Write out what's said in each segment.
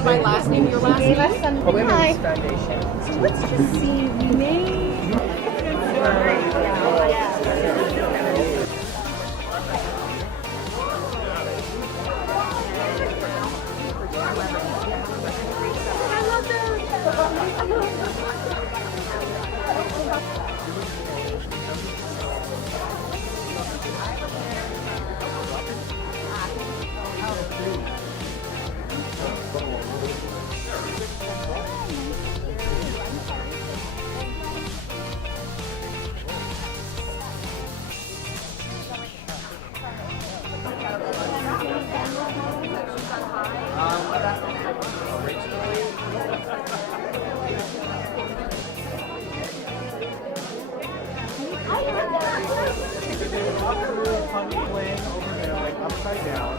see my last name, your last Gave us name? some. Hi. So let's just see. We may. Upside down.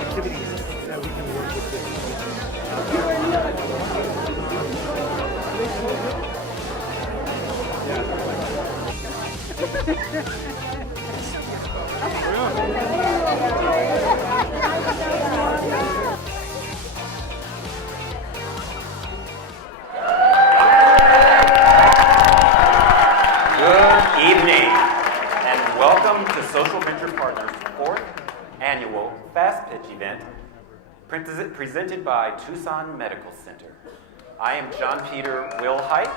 Activities that we can work with this. Good evening, and welcome to Social Venture Partners' fourth annual Fast Pitch event presented by Tucson Medical Center. I am John Peter Wilhite,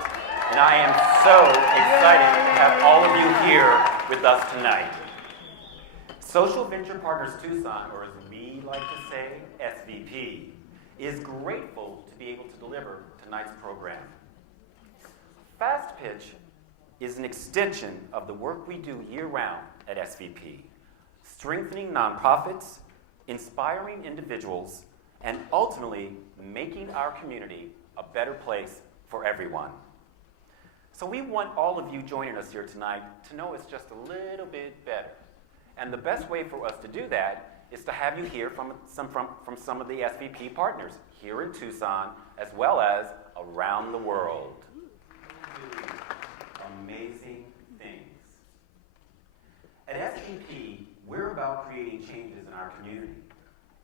and I am so excited to have all of you here with us tonight. Social Venture Partners Tucson, or as we like to say, SVP, is grateful to be able to deliver tonight's program. Fast Pitch is an extension of the work we do year-round at SVP, strengthening nonprofits, inspiring individuals, and ultimately making our community a better place for everyone. So we want all of you joining us here tonight to know us just a little bit better. And the best way for us to do that is to have you hear from some of the SVP partners here in Tucson, as well as around the world. Amazing things. At SVP, we're about creating changes in our community.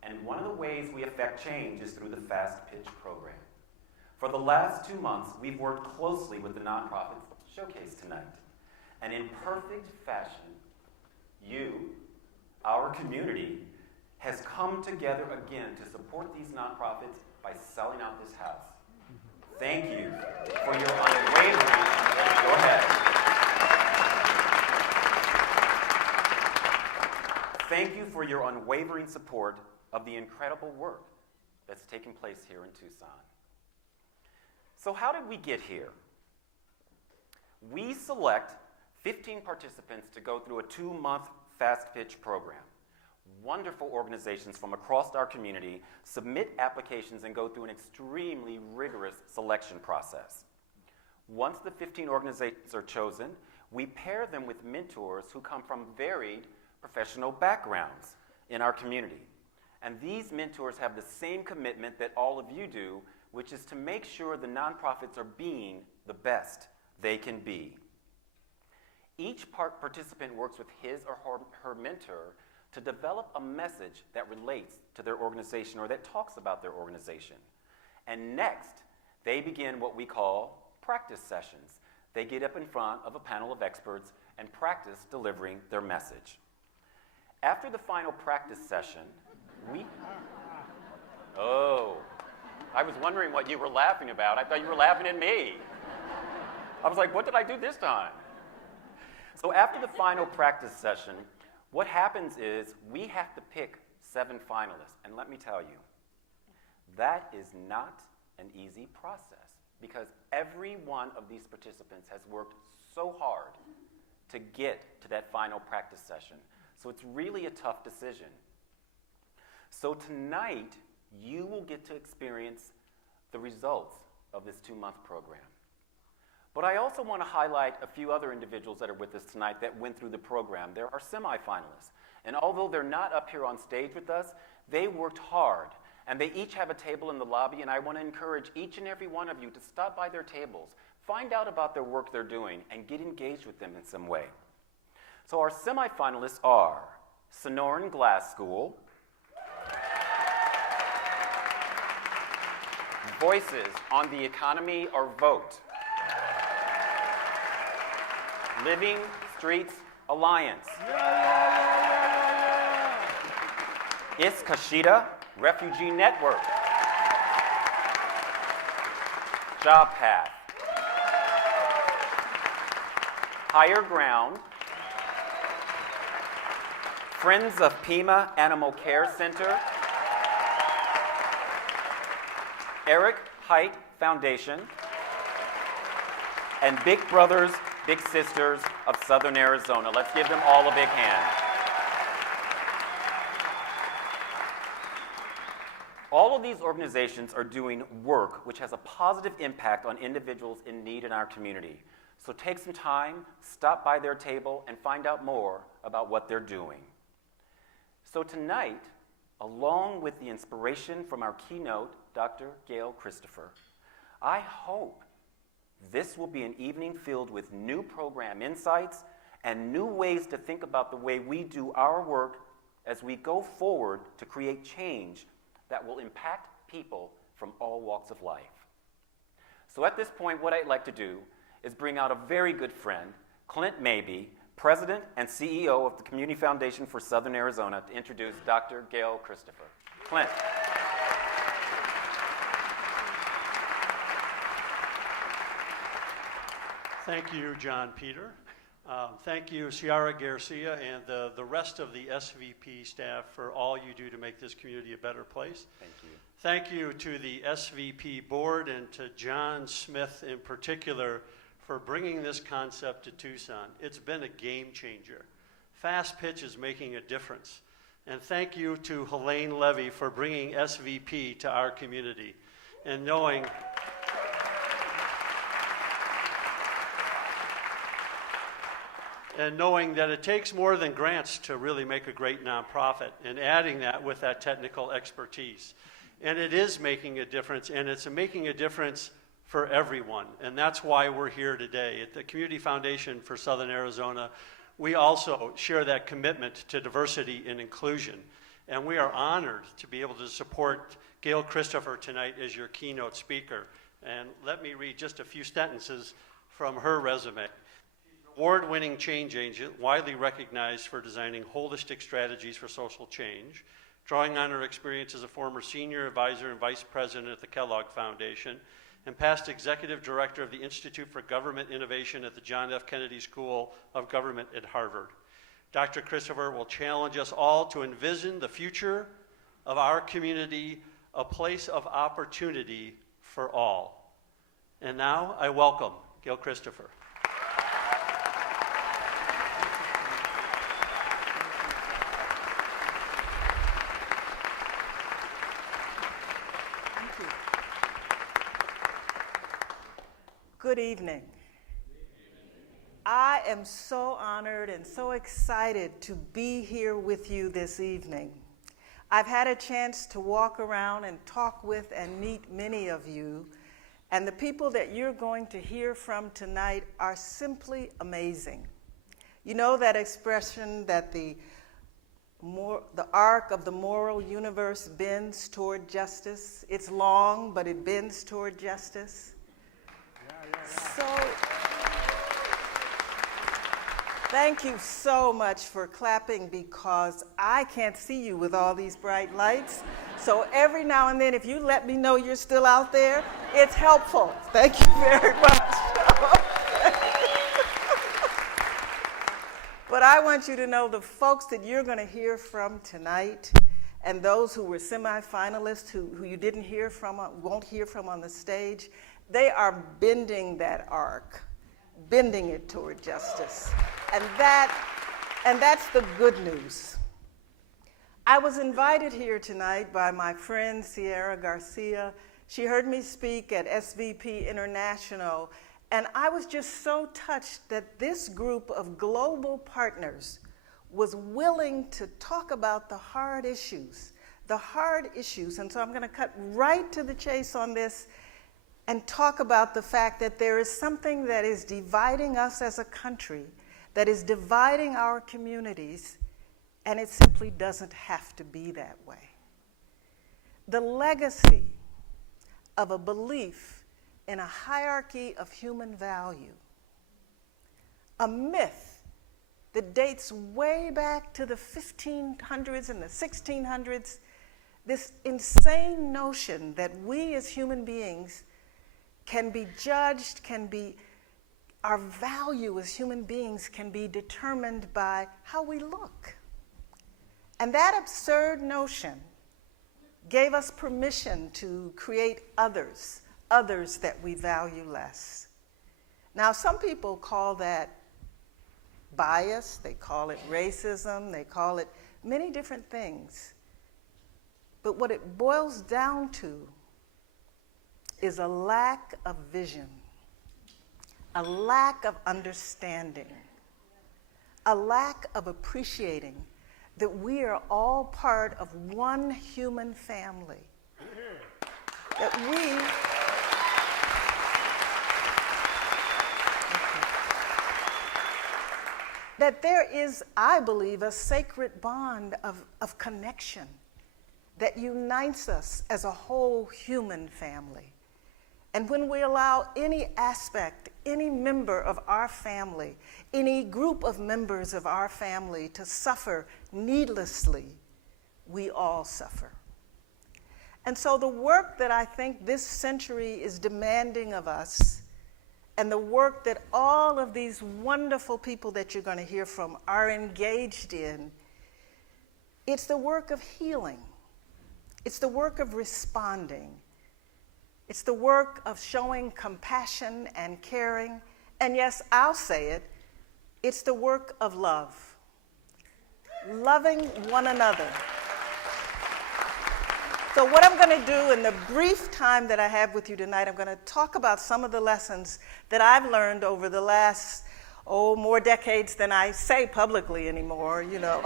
And one of the ways we affect change is through the Fast Pitch program. For the last 2 months, we've worked closely with the nonprofits showcased tonight. And in perfect fashion, you, our community, has come together again to support these nonprofits by selling out this house. Thank you for your unwavering, go ahead. Thank you for your unwavering support of the incredible work that's taking place here in Tucson. So how did we get here? We select 15 participants to go through a 2-month Fast Pitch program. Wonderful organizations from across our community submit applications and go through an extremely rigorous selection process. Once the 15 organizations are chosen, we pair them with mentors who come from varied professional backgrounds in our community. And these mentors have the same commitment that all of you do, which is to make sure the nonprofits are being the best they can be. Each participant works with his or her mentor to develop a message that relates to their organization or that talks about their organization. And next, they begin what we call practice sessions. They get up in front of a panel of experts and practice delivering their message. After the final practice session, I was wondering what you were laughing about. I thought you were laughing at me. I was like, what did I do this time? So after the final practice session, what happens is we have to pick 7 finalists. And let me tell you, that is not an easy process because every one of these participants has worked so hard to get to that final practice session. So it's really a tough decision. So tonight, you will get to experience the results of this 2-month program. But I also want to highlight a few other individuals that are with us tonight that went through the program. There are semifinalists. And although they're not up here on stage with us, they worked hard. And they each have a table in the lobby, and I want to encourage each and every one of you to stop by their tables, find out about their work they're doing, and get engaged with them in some way. So our semifinalists are Sonoran Glass School, Voices on the Economy or Vote, Living Streets Alliance, Iskashida Refugee Network, Job Path, Higher Ground, Friends of Pima Animal Care Center, Eric Haidt Foundation, and Big Brothers, Big Sisters of Southern Arizona. Let's give them all a big hand. All of these organizations are doing work which has a positive impact on individuals in need in our community. So take some time, stop by their table, and find out more about what they're doing. So tonight, along with the inspiration from our keynote, Dr. Gail Christopher, I hope this will be an evening filled with new program insights and new ways to think about the way we do our work as we go forward to create change that will impact people from all walks of life. So at this point, what I'd like to do is bring out a very good friend, Clint Mabee, President and CEO of the Community Foundation for Southern Arizona, to introduce Dr. Gail Christopher. Clint. Thank you, John Peter. Thank you, Ciara Garcia, and the rest of the SVP staff for all you do to make this community a better place. Thank you. Thank you to the SVP board and to John Smith in particular for bringing this concept to Tucson. It's been a game changer. Fast pitch is making a difference. And thank you to Helene Levy for bringing SVP to our community and knowing that it takes more than grants to really make a great nonprofit, and adding that with that technical expertise. And it is making a difference, and it's making a difference for everyone. And that's why we're here today. At the Community Foundation for Southern Arizona, we also share that commitment to diversity and inclusion. And we are honored to be able to support Gail Christopher tonight as your keynote speaker. And let me read just a few sentences from her resume. Award-winning change agent, widely recognized for designing holistic strategies for social change, drawing on her experience as a former senior advisor and vice president at the Kellogg Foundation, and past executive director of the Institute for Government Innovation at the John F. Kennedy School of Government at Harvard. Dr. Christopher will challenge us all to envision the future of our community, a place of opportunity for all. And now I welcome Gail Christopher. Good evening. I am so honored and so excited to be here with you this evening. I've had a chance to walk around and talk with and meet many of you, and the people that you're going to hear from tonight are simply amazing. You know that expression that the arc of the moral universe bends toward justice? It's long, but it bends toward justice. So, thank you so much for clapping, because I can't see you with all these bright lights. So every now and then, if you let me know you're still out there, it's helpful. Thank you very much. But I want you to know the folks that you're going to hear from tonight, and those who were semifinalists who you didn't hear from, won't hear from on the stage, they are bending that arc, bending it toward justice. And that's the good news. I was invited here tonight by my friend Ciara Garcia. She heard me speak at SVP International, and I was just so touched that this group of global partners was willing to talk about the hard issues. And so I'm going to cut right to the chase on this. and talk about the fact that there is something that is dividing us as a country, that is dividing our communities, and it simply doesn't have to be that way. The legacy of a belief in a hierarchy of human value, a myth that dates way back to the 1500s and the 1600s, this insane notion that we as human beings can be judged, our value as human beings can be determined by how we look. And that absurd notion gave us permission to create others that we value less. Now, some people call that bias, they call it racism, they call it many different things. But what it boils down to is a lack of vision, a lack of understanding, a lack of appreciating that we are all part of one human family. That there is, I believe, a sacred bond of connection that unites us as a whole human family. And when we allow any aspect, any member of our family, any group of members of our family to suffer needlessly, we all suffer. And so the work that I think this century is demanding of us, and the work that all of these wonderful people that you're going to hear from are engaged in, it's the work of healing. It's the work of responding. It's the work of showing compassion and caring. And yes, I'll say it, it's the work of love. Loving one another. So what I'm going to do in the brief time that I have with you tonight, I'm going to talk about some of the lessons that I've learned over the last, more decades than I say publicly anymore, you know.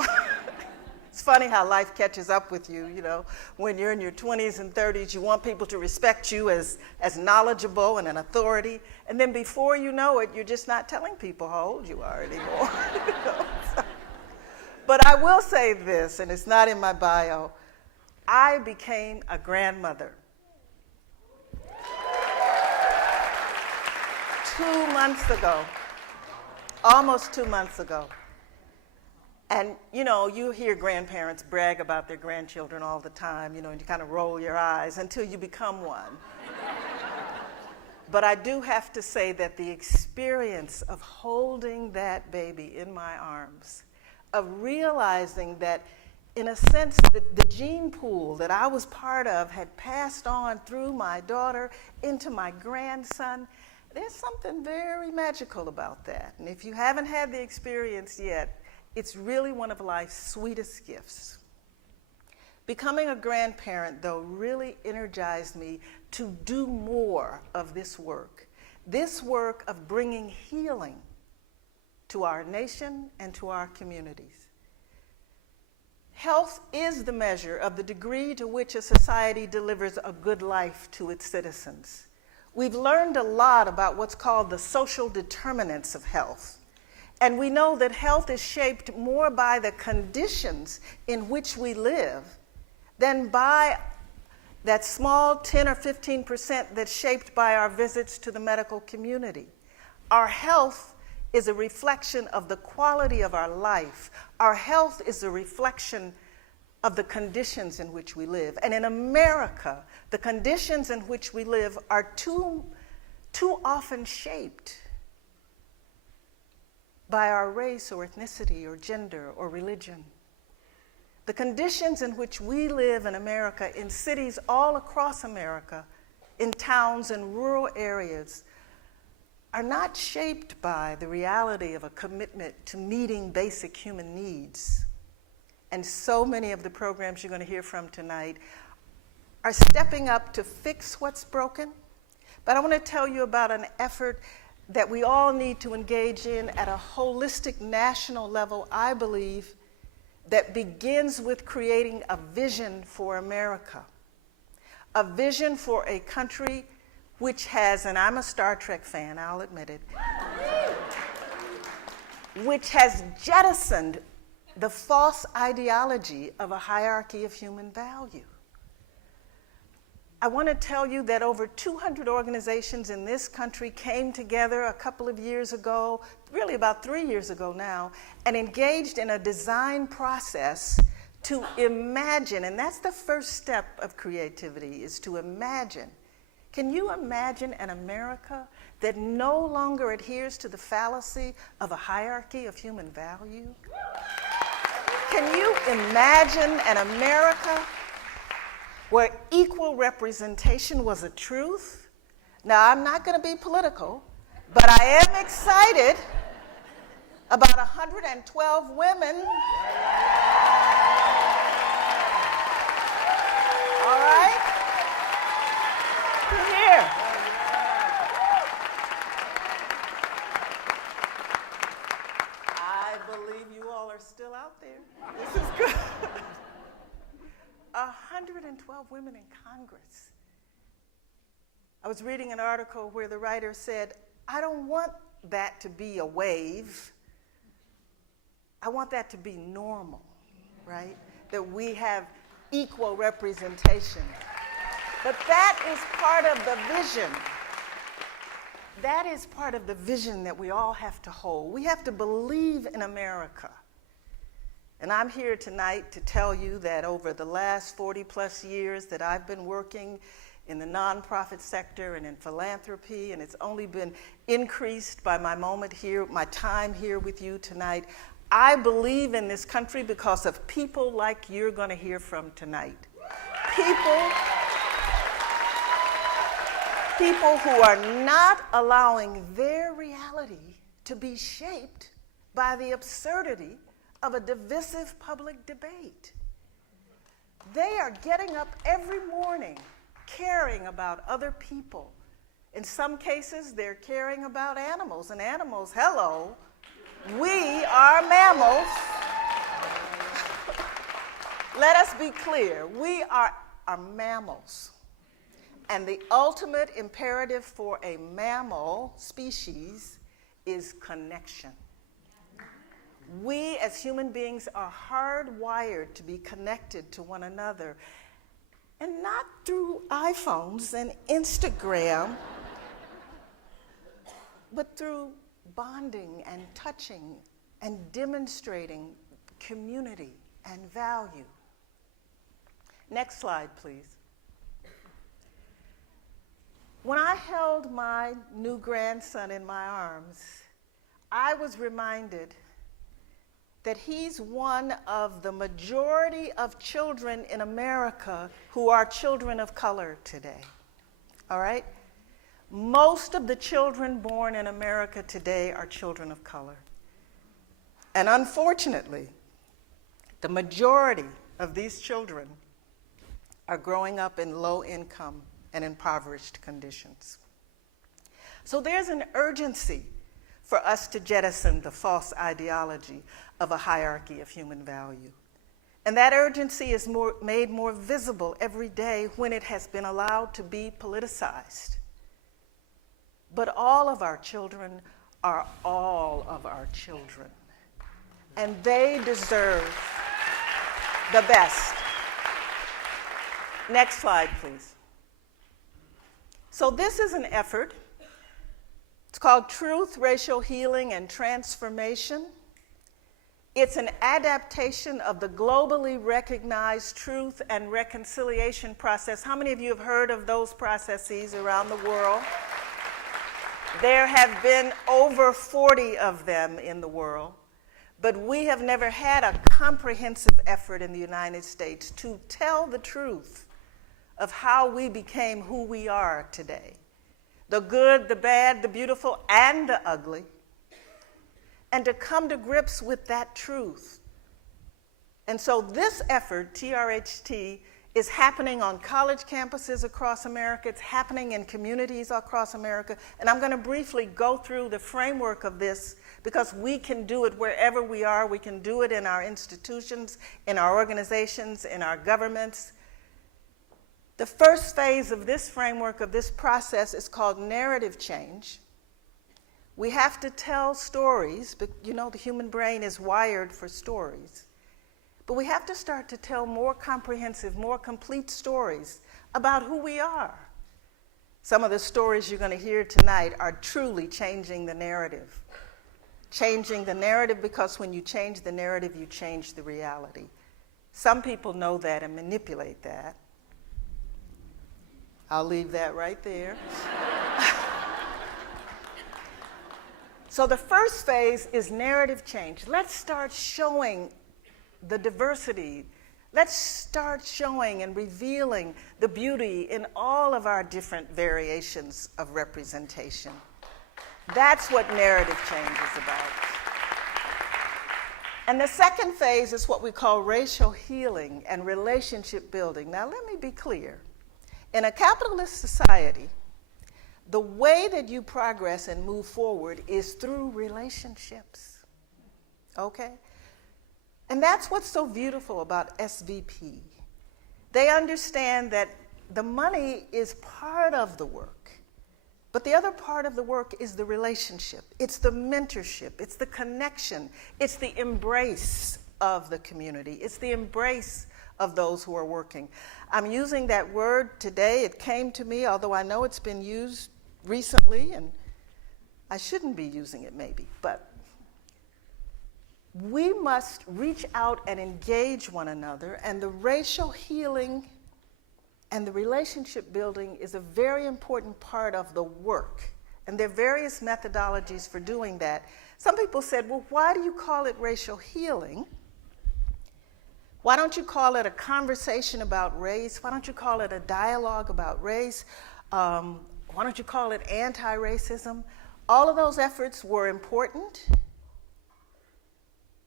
It's funny how life catches up with you, you know. When you're in your 20s and 30s, you want people to respect you as knowledgeable and an authority. And then before you know it, you're just not telling people how old you are anymore. You know? But I will say this, and it's not in my bio. I became a grandmother 2 months ago, almost 2 months ago. And, you know, you hear grandparents brag about their grandchildren all the time, you know, and you kind of roll your eyes until you become one. But I do have to say that the experience of holding that baby in my arms, of realizing that, in a sense, the gene pool that I was part of had passed on through my daughter into my grandson, there's something very magical about that. And if you haven't had the experience yet, it's really one of life's sweetest gifts. Becoming a grandparent, though, really energized me to do more of this work of bringing healing to our nation and to our communities. Health is the measure of the degree to which a society delivers a good life to its citizens. We've learned a lot about what's called the social determinants of health. And we know that health is shaped more by the conditions in which we live than by that small 10 or 15% that's shaped by our visits to the medical community. Our health is a reflection of the quality of our life. Our health is a reflection of the conditions in which we live. And in America, the conditions in which we live are too often shaped by our race or ethnicity or gender or religion. The conditions in which we live in America, in cities all across America, in towns and rural areas, are not shaped by the reality of a commitment to meeting basic human needs. And so many of the programs you're going to hear from tonight are stepping up to fix what's broken. But I want to tell you about an effort that we all need to engage in at a holistic national level, I believe, that begins with creating a vision for America, a vision for a country which has, and I'm a Star Trek fan, I'll admit it, which has jettisoned the false ideology of a hierarchy of human value. I want to tell you that over 200 organizations in this country came together a couple of years ago, really about 3 years ago now, and engaged in a design process to imagine, and that's the first step of creativity, is to imagine. Can you imagine an America that no longer adheres to the fallacy of a hierarchy of human value? Can you imagine an America where equal representation was a truth? Now, I'm not going to be political, but I am excited about 112 women. All right? Here. I believe you all are still out there. This is good. 112 women in Congress. I was reading an article where the writer said, I don't want that to be a wave. I want that to be normal, right? That we have equal representation. But that is part of the vision. That is part of the vision that we all have to hold. We have to believe in America. And I'm here tonight to tell you that over the last 40 plus years that I've been working in the nonprofit sector and in philanthropy, and it's only been increased by my moment here, my time here with you tonight, I believe in this country because of people like you're going to hear from tonight. People who are not allowing their reality to be shaped by the absurdity of a divisive public debate. They are getting up every morning caring about other people. In some cases, they're caring about animals. And animals, hello, we are mammals. Let us be clear, we are mammals. And the ultimate imperative for a mammal species is connection. We as human beings are hardwired to be connected to one another, and not through iPhones and Instagram, but through bonding and touching and demonstrating community and value. Next slide, please. When I held my new grandson in my arms, I was reminded that he's one of the majority of children in America who are children of color today. All right? Most of the children born in America today are children of color. And unfortunately, the majority of these children are growing up in low income and impoverished conditions. So there's an urgency for us to jettison the false ideology of a hierarchy of human value. And that urgency is made more visible every day when it has been allowed to be politicized. But all of our children are all of our children. And they deserve the best. Next slide, please. So this is an effort. It's called Truth, Racial Healing, and Transformation. It's an adaptation of the globally recognized truth and reconciliation process. How many of you have heard of those processes around the world? There have been over 40 of them in the world, but we have never had a comprehensive effort in the United States to tell the truth of how we became who we are today. The good, the bad, the beautiful, and the ugly, and to come to grips with that truth. And so this effort, TRHT, is happening on college campuses across America. It's happening in communities across America. And I'm going to briefly go through the framework of this because we can do it wherever we are. We can do it in our institutions, in our organizations, in our governments. The first phase of this framework, of this process, is called narrative change. We have to tell stories, but you know the human brain is wired for stories. But we have to start to tell more comprehensive, more complete stories about who we are. Some of the stories you're going to hear tonight are truly changing the narrative. Changing the narrative, because when you change the narrative, you change the reality. Some people know that and manipulate that. I'll leave that right there. So the first phase is narrative change. Let's start showing the diversity. Let's start showing and revealing the beauty in all of our different variations of representation. That's what narrative change is about. And the second phase is what we call racial healing and relationship building. Now, let me be clear. In a capitalist society, the way that you progress and move forward is through relationships. Okay? And that's what's so beautiful about SVP. They understand that the money is part of the work, but the other part of the work is the relationship. It's the mentorship. It's the connection. It's the embrace of the community. It's the embrace of those who are working. I'm using that word today. It came to me, although I know it's been used recently, and I shouldn't be using it maybe, but we must reach out and engage one another, and the racial healing and the relationship building is a very important part of the work. And there are various methodologies for doing that. Some people said, well, why do you call it racial healing? Why don't you call it a conversation about race? Why don't you call it a dialogue about race? Why don't you call it anti-racism? All of those efforts were important,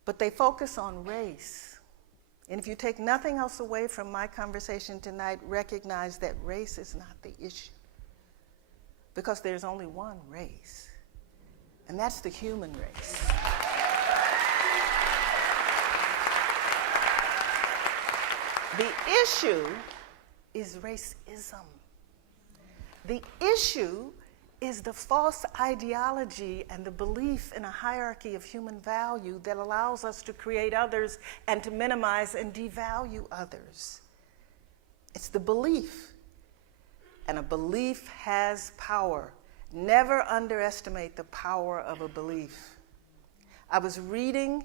but they focus on race. And if you take nothing else away from my conversation tonight, recognize that race is not the issue. Because there's only one race, and that's the human race. The issue is racism. The issue is the false ideology and the belief in a hierarchy of human value that allows us to create others and to minimize and devalue others. It's the belief. And a belief has power. Never underestimate the power of a belief. I was reading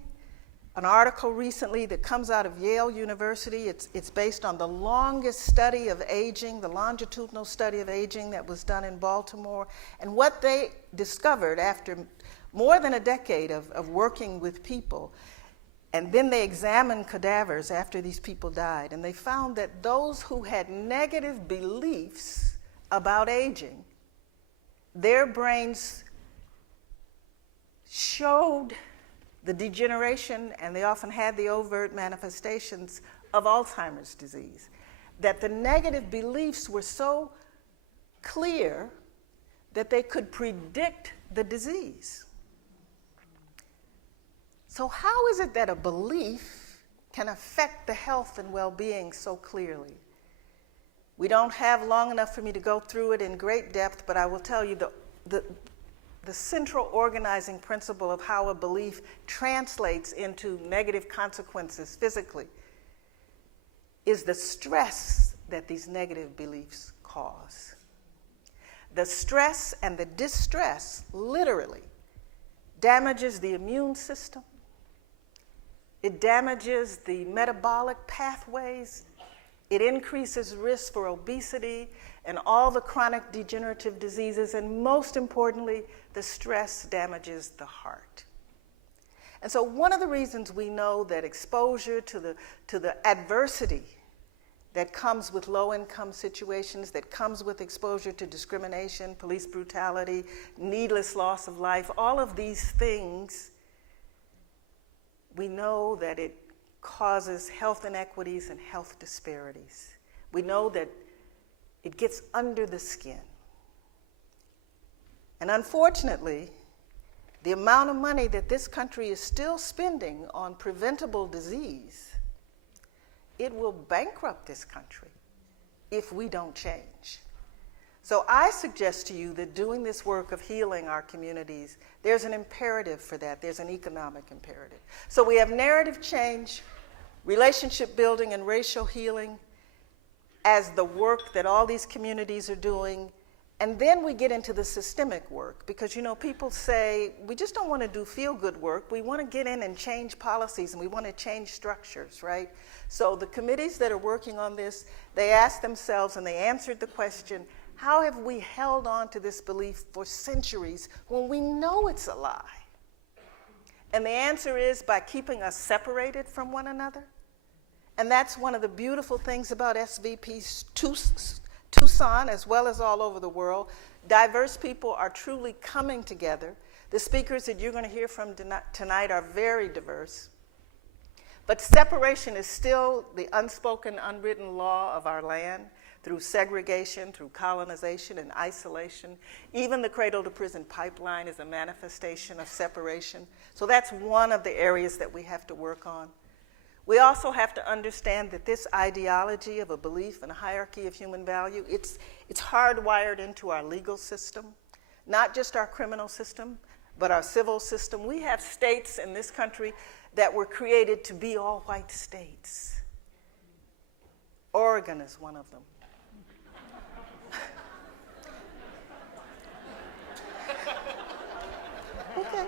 an article recently that comes out of Yale University. It's based on the longest study of aging, the longitudinal study of aging that was done in Baltimore. And what they discovered after more than a decade of working with people, and then they examined cadavers after these people died, and they found that those who had negative beliefs about aging, their brains showed the degeneration, and they often had the overt manifestations of Alzheimer's disease. That the negative beliefs were so clear that they could predict the disease. So how is it that a belief can affect the health and well-being so clearly? We don't have long enough for me to go through it in great depth, but I will tell you the central organizing principle of how a belief translates into negative consequences physically is the stress that these negative beliefs cause. The stress and the distress literally damages the immune system. It damages the metabolic pathways. It increases risk for obesity and all the chronic degenerative diseases, and most importantly, the stress damages the heart. And so one of the reasons we know that exposure to the adversity that comes with low-income situations, that comes with exposure to discrimination, police brutality, needless loss of life, all of these things, we know that it causes health inequities and health disparities. We know that it gets under the skin. And unfortunately, the amount of money that this country is still spending on preventable disease, it will bankrupt this country if we don't change. So I suggest to you that doing this work of healing our communities, there's an imperative for that. There's an economic imperative. So we have narrative change, relationship building, and racial healing as the work that all these communities are doing. And then we get into the systemic work because, you know, people say, we just don't want to do feel-good work. We want to get in and change policies and we want to change structures, right? So the committees that are working on this, they asked themselves and they answered the question, how have we held on to this belief for centuries when we know it's a lie? And the answer is by keeping us separated from one another. And that's one of the beautiful things about SVP's Tucson, as well as all over the world. Diverse people are truly coming together. The speakers that you're going to hear from tonight are very diverse. But separation is still the unspoken, unwritten law of our land through segregation, through colonization and isolation. Even the cradle-to-prison pipeline is a manifestation of separation. So that's one of the areas that we have to work on. We also have to understand that this ideology of a belief in a hierarchy of human value, it's hardwired into our legal system, not just our criminal system, but our civil system. We have states in this country that were created to be all white states. Oregon is one of them. Okay.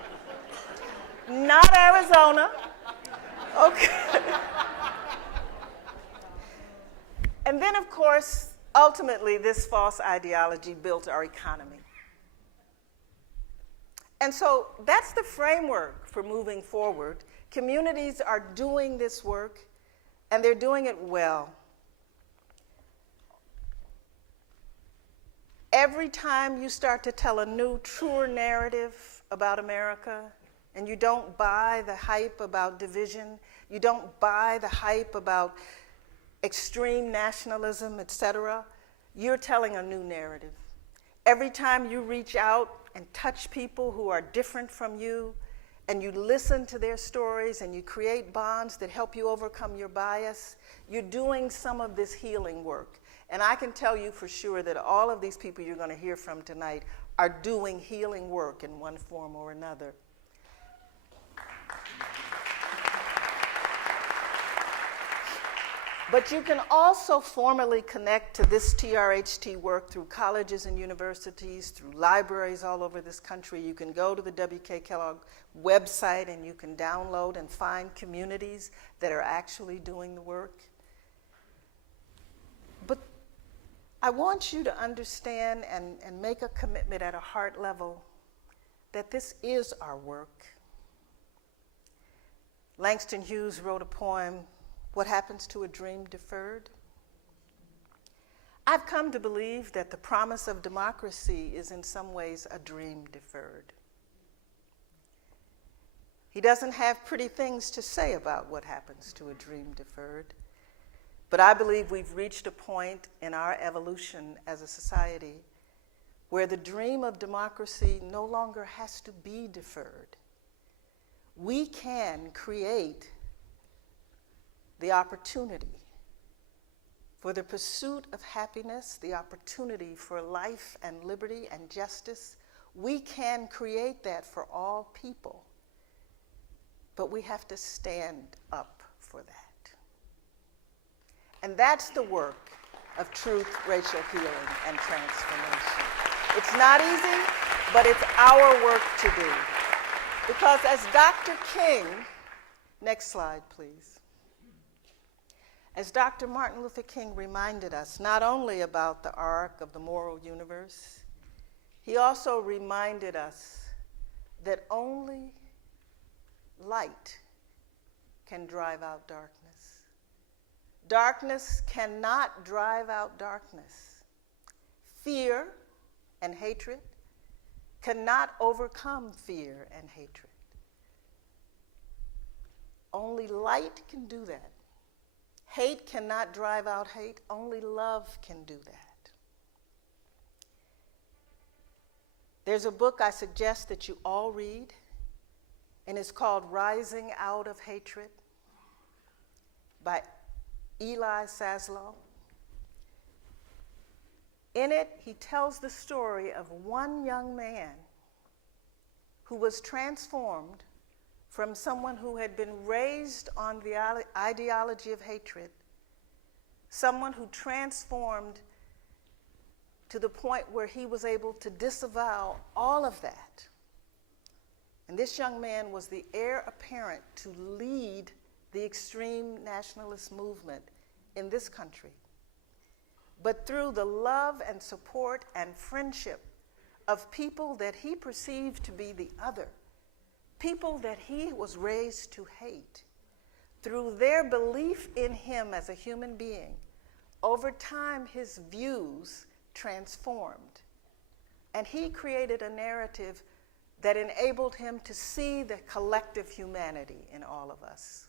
Not Arizona. Okay. And then, of course, ultimately, this false ideology built our economy. And so that's the framework for moving forward. Communities are doing this work, and they're doing it well. Every time you start to tell a new, truer narrative about America, and you don't buy the hype about division, you don't buy the hype about extreme nationalism, etc., you're telling a new narrative. Every time you reach out and touch people who are different from you, and you listen to their stories, and you create bonds that help you overcome your bias, you're doing some of this healing work. And I can tell you for sure that all of these people you're going to hear from tonight are doing healing work in one form or another. But you can also formally connect to this TRHT work through colleges and universities, through libraries all over this country. You can go to the W.K. Kellogg website and you can download and find communities that are actually doing the work. But I want you to understand and make a commitment at a heart level that this is our work. Langston Hughes wrote a poem, What Happens to a Dream Deferred? I've come to believe that the promise of democracy is in some ways a dream deferred. He doesn't have pretty things to say about what happens to a dream deferred, but I believe we've reached a point in our evolution as a society where the dream of democracy no longer has to be deferred. We can create the opportunity for the pursuit of happiness, the opportunity for life and liberty and justice. We can create that for all people, but we have to stand up for that. And that's the work of truth, racial healing, and transformation. It's not easy, but it's our work to do. Because as Dr. King, next slide, please. As Dr. Martin Luther King reminded us, not only about the arc of the moral universe, he also reminded us that only light can drive out darkness. Darkness cannot drive out darkness. Fear and hatred cannot overcome fear and hatred. Only light can do that. Hate cannot drive out hate. Only love can do that. There's a book I suggest that you all read, and it's called Rising Out of Hatred by Eli Saslow. In it, he tells the story of one young man who was transformed from someone who had been raised on the ideology of hatred, someone who transformed to the point where he was able to disavow all of that. And this young man was the heir apparent to lead the extreme nationalist movement in this country. But through the love and support and friendship of people that he perceived to be the other, people that he was raised to hate, through their belief in him as a human being, over time his views transformed. And he created a narrative that enabled him to see the collective humanity in all of us.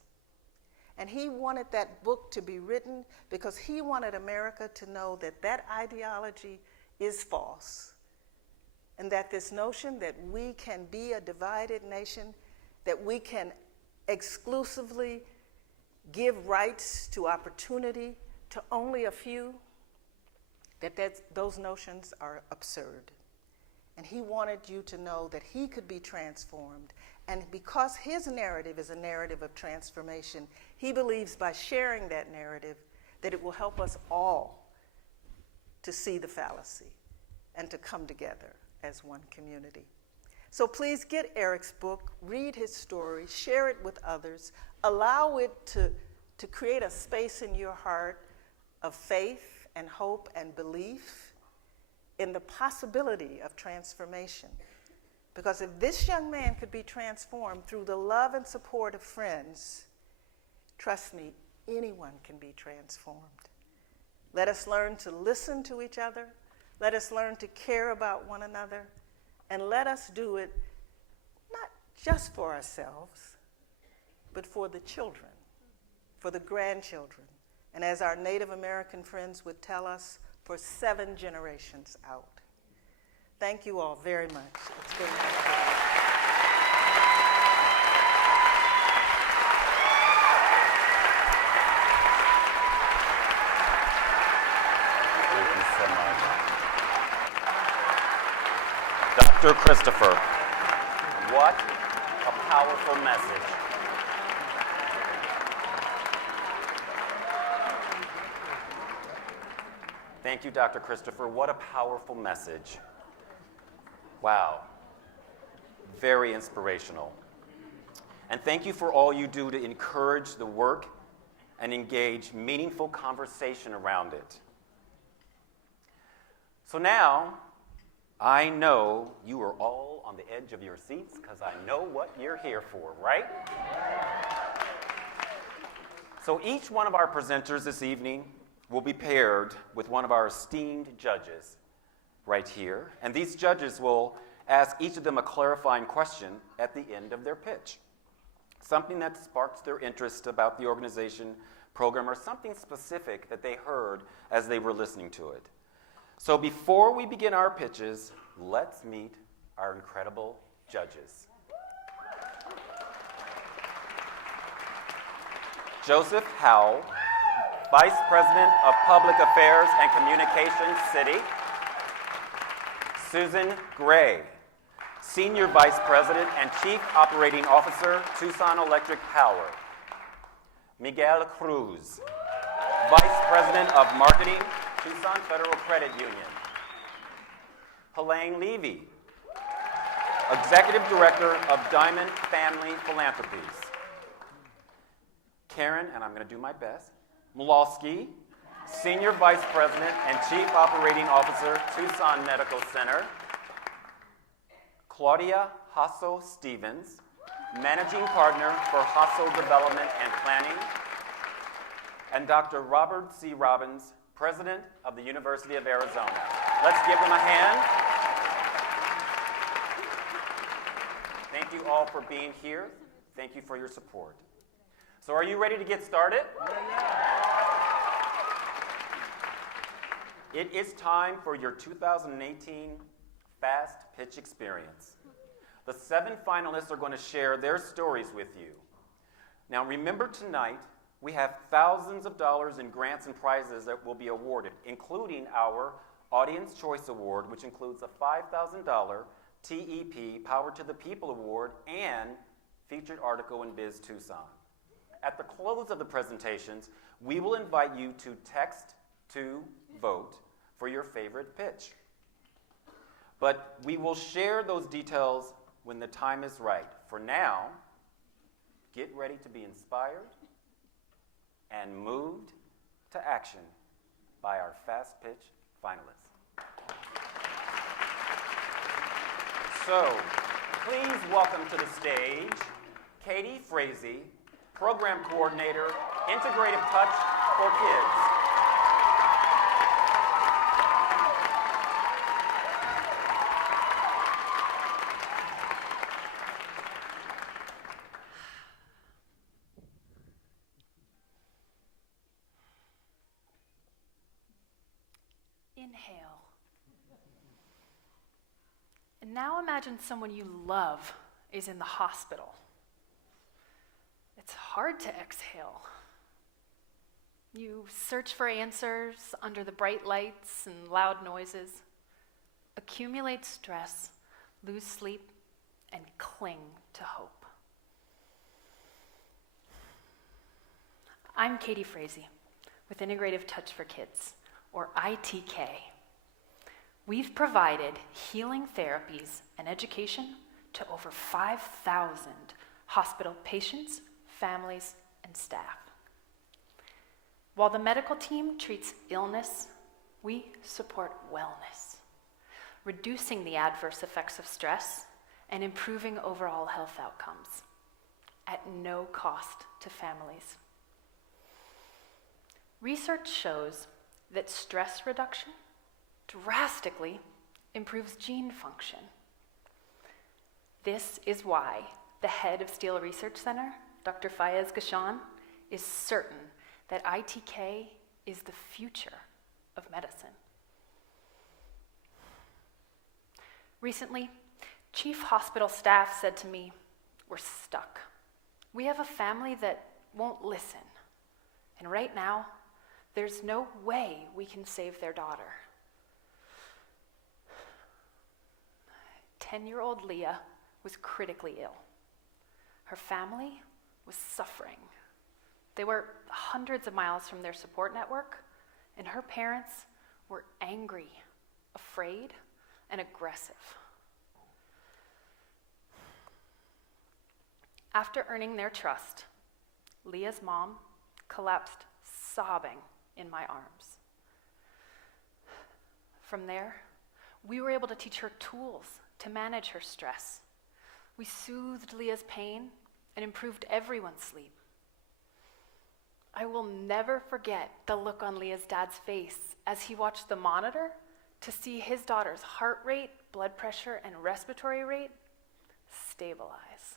And he wanted that book to be written because he wanted America to know that that ideology is false, and that this notion that we can be a divided nation, that we can exclusively give rights to opportunity to only a few, that those notions are absurd. And he wanted you to know that he could be transformed. And because his narrative is a narrative of transformation, he believes by sharing that narrative that it will help us all to see the fallacy and to come together as one community. So please get Eric's book, read his story, share it with others, allow it to create a space in your heart of faith and hope and belief in the possibility of transformation. Because if this young man could be transformed through the love and support of friends, trust me, anyone can be transformed. Let us learn to listen to each other. Let us learn to care about one another. And let us do it not just for ourselves, but for the children, for the grandchildren. And as our Native American friends would tell us, for 7 generations out. Thank you all very much. It's been wonderful. Thank you so much. Dr. Christopher, what a powerful message. Thank you, Dr. Christopher. What a powerful message. Wow. Very inspirational. And thank you for all you do to encourage the work and engage meaningful conversation around it. So now, I know you are all on the edge of your seats because I know what you're here for, right? So each one of our presenters this evening will be paired with one of our esteemed judges right here. And these judges will ask each of them a clarifying question at the end of their pitch. Something that sparks their interest about the organization, program, or something specific that they heard as they were listening to it. So before we begin our pitches, let's meet our incredible judges. Joseph Howell, Vice President of Public Affairs and Communications, City. Susan Gray, Senior Vice President and Chief Operating Officer, Tucson Electric Power. Miguel Cruz, Vice President of Marketing, Tucson Federal Credit Union. Helene Levy, Executive Director of Diamond Family Philanthropies. Karen, and I'm going to do my best, Mlowski, Senior Vice President and Chief Operating Officer, Tucson Medical Center. Claudia Hasso Stevens, Managing Partner for Hasso Development and Planning. And Dr. Robert C. Robbins, President of the University of Arizona. Let's give them a hand. Thank you all for being here. Thank you for your support. So are you ready to get started? It is time for your 2018 Fast Pitch Experience. The 7 finalists are going to share their stories with you. Now remember, tonight we have thousands of dollars in grants and prizes that will be awarded, including our Audience Choice Award, which includes a $5,000 TEP Power to the People Award and featured article in Biz Tucson. At the close of the presentations, we will invite you to text to vote for your favorite pitch. But we will share those details when the time is right. For now, get ready to be inspired and moved to action by our Fast Pitch finalists. So, please welcome to the stage Katie Frazee, Program Coordinator, Integrative Touch for Kids. Inhale. And now imagine someone you love is in the hospital. It's hard to exhale. You search for answers under the bright lights and loud noises, accumulate stress, lose sleep, and cling to hope. I'm Katie Frazee with Integrative Touch for Kids, or ITK. We've provided healing therapies and education to over 5,000 hospital patients, families, and staff. While the medical team treats illness, we support wellness, reducing the adverse effects of stress and improving overall health outcomes at no cost to families. Research shows that stress reduction drastically improves gene function. This is why the head of Steele Research Center, Dr. Fayez Gashan, is certain that ITK is the future of medicine. Recently, chief hospital staff said to me, "We're stuck. We have a family that won't listen. And right now, there's no way we can save their daughter." 10-year-old Leah was critically ill. Her family was suffering. They were hundreds of miles from their support network, and her parents were angry, afraid, and aggressive. After earning their trust, Leah's mom collapsed sobbing in my arms. From there, we were able to teach her tools to manage her stress. We soothed Leah's pain and improved everyone's sleep. I will never forget the look on Leah's dad's face as he watched the monitor to see his daughter's heart rate, blood pressure, and respiratory rate stabilize.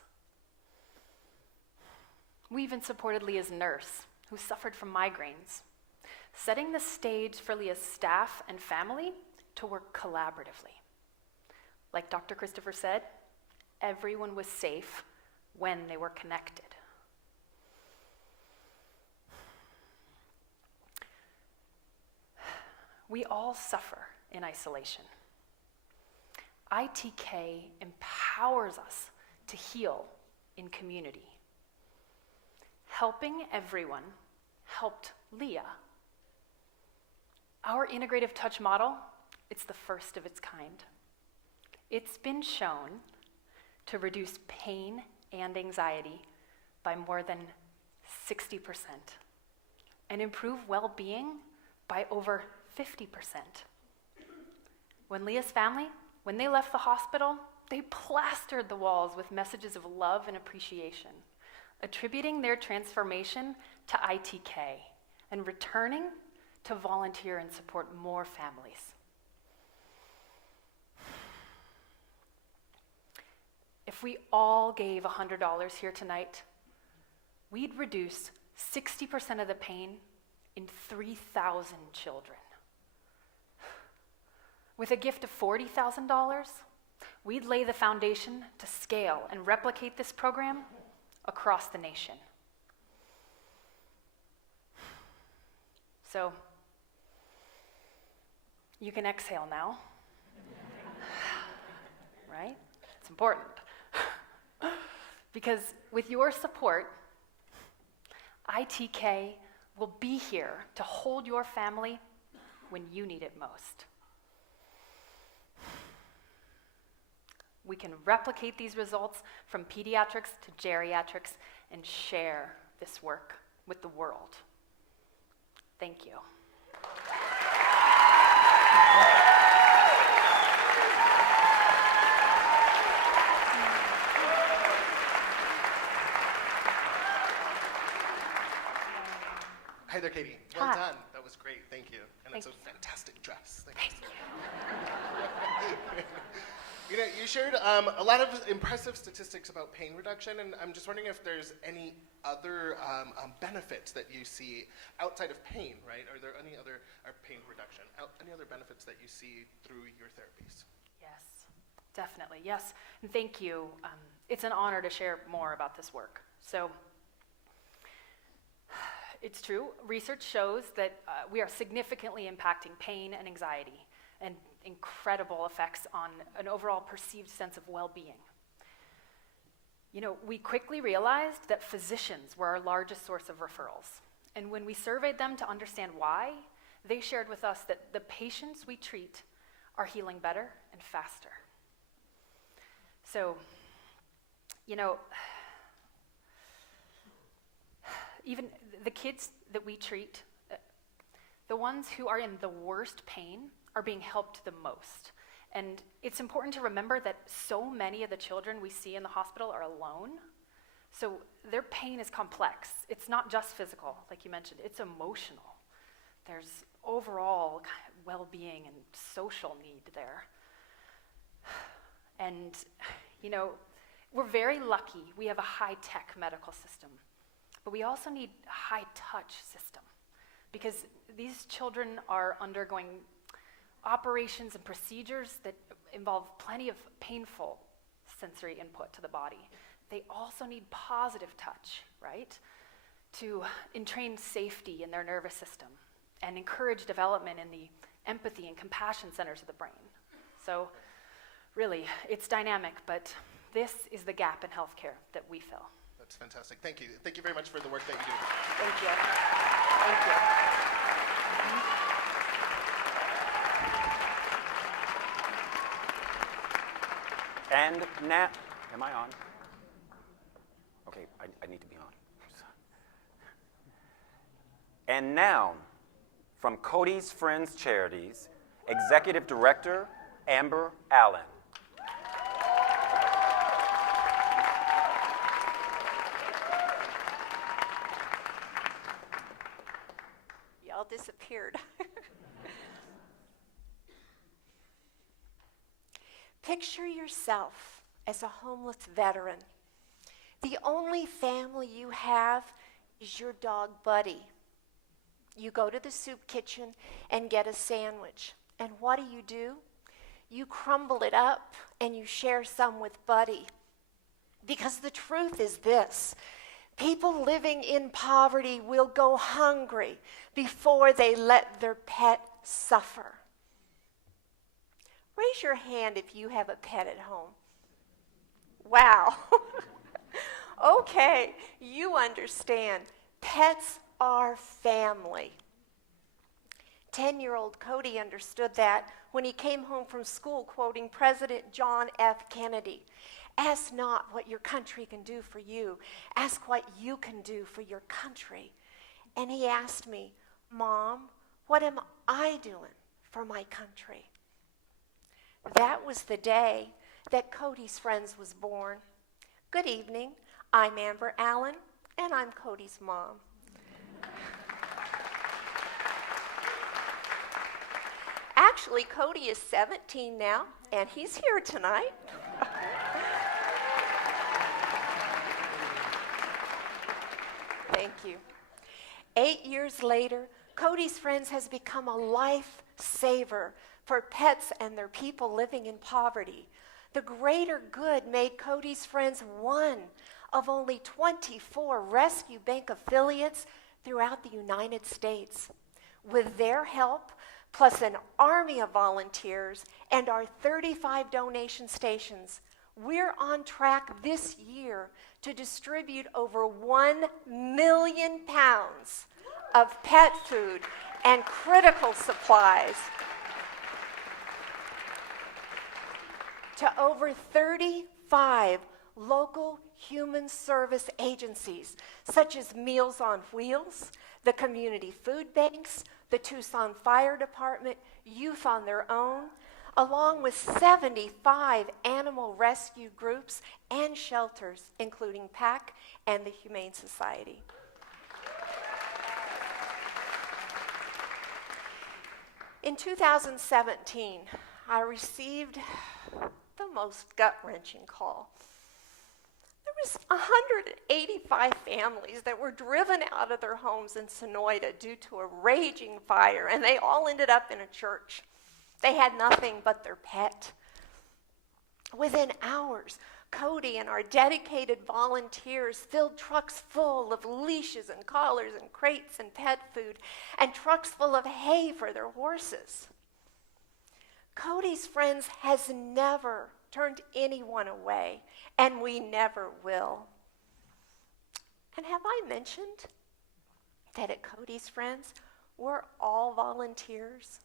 We even supported Leah's nurse, who suffered from migraines, setting the stage for Leah's staff and family to work collaboratively. Like Dr. Christopher said, everyone was safe when they were connected. We all suffer in isolation. ITK empowers us to heal in community. Helping everyone helped Leah. Our integrative touch model, it's the first of its kind. It's been shown to reduce pain and anxiety by more than 60% and improve well-being by over 50%. When Leah's family, when they left the hospital, they plastered the walls with messages of love and appreciation, attributing their transformation to ITK and returning to volunteer and support more families. If we all gave $100 here tonight, we'd reduce 60% of the pain in 3,000 children. With a gift of $40,000, we'd lay the foundation to scale and replicate this program across the nation. So, You can exhale now. Right? It's important. Because with your support, ITK will be here to hold your family when you need it most. We can replicate these results from pediatrics to geriatrics and share this work with the world. Thank you. Hi there, Katie. Well Hi. done. That was great. Thank you. And it's a Thank you. fantastic dress. Thank Thank you. you. You know, you shared a lot of impressive statistics about pain reduction, and I'm just wondering if there's any other benefits that you see outside of pain, right? Are there any other pain reduction, any other benefits that you see through your therapies? Yes, definitely, yes. And thank you. It's an honor to share more about this work. So, it's true. Research shows that we are significantly impacting pain and anxiety and incredible effects on an overall perceived sense of well-being. You know, we quickly realized that physicians were our largest source of referrals. And when we surveyed them to understand why, they shared with us that the patients we treat are healing better and faster. So, you know, even the kids that we treat, the ones who are in the worst pain are being helped the most. And it's important to remember that so many of the children we see in the hospital are alone. So their pain is complex. It's not just physical, like you mentioned, it's emotional. There's overall well-being and social need there. And, you know, we're very lucky. We have a high-tech medical system. But we also need a high-touch system because these children are undergoing operations and procedures that involve plenty of painful sensory input to the body. They also need positive touch, right? To entrain safety in their nervous system and encourage development in the empathy and compassion centers of the brain. So really, it's dynamic, but this is the gap in healthcare that we fill. That's fantastic. Thank you. Thank you very much for the work that you do. Thank you. Thank you. And now, am I on? Okay, I need to be on. And now, from Cody's Friends Charities, Executive Director, Amber Allen. Y'all disappeared. Picture yourself as a homeless veteran. The only family you have is your dog, Buddy. You go to the soup kitchen and get a sandwich. And what do? You crumble it up and you share some with Buddy. Because the truth is this: people living in poverty will go hungry before they let their pet suffer. Raise your hand if you have a pet at home. Wow. Okay, you understand. Pets are family. 10-year-old Cody understood that when he came home from school quoting President John F. Kennedy. Ask not what your country can do for you. Ask what you can do for your country. And he asked me, Mom, what am I doing for my country? That was the day that Cody's Friends was born. Good evening. I'm Amber Allen, and I'm Cody's mom. Actually, Cody is 17 now, and he's here tonight. Thank you. 8 years later, Cody's Friends has become a lifesaver for pets and their people living in poverty. The greater good made Cody's Friends one of only 24 Rescue Bank affiliates throughout the United States. With their help, plus an army of volunteers and our 35 donation stations, we're on track this year to distribute over 1 million pounds of pet food and critical supplies to over 35 local human service agencies, such as Meals on Wheels, the community food banks, the Tucson Fire Department, Youth on Their Own, along with 75 animal rescue groups and shelters, including PAC and the Humane Society. In 2017, I received the most gut-wrenching call. There was 185 families that were driven out of their homes in Sonoyta due to a raging fire, and they all ended up in a church. They had nothing but their pet. Within hours, Cody and our dedicated volunteers filled trucks full of leashes and collars and crates and pet food, and trucks full of hay for their horses. Cody's Friends has never turned anyone away, and we never will. And have I mentioned that at Cody's Friends, we're all volunteers?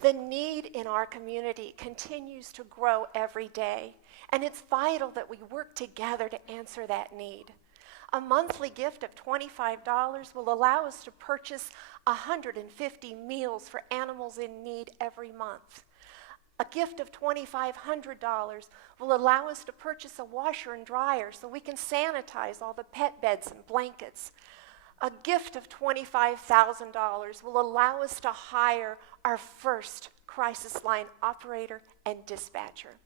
The need in our community continues to grow every day, and it's vital that we work together to answer that need. A monthly gift of $25 will allow us to purchase 150 meals for animals in need every month. A gift of $2,500 will allow us to purchase a washer and dryer so we can sanitize all the pet beds and blankets. A gift of $25,000 will allow us to hire our first crisis line operator and dispatcher.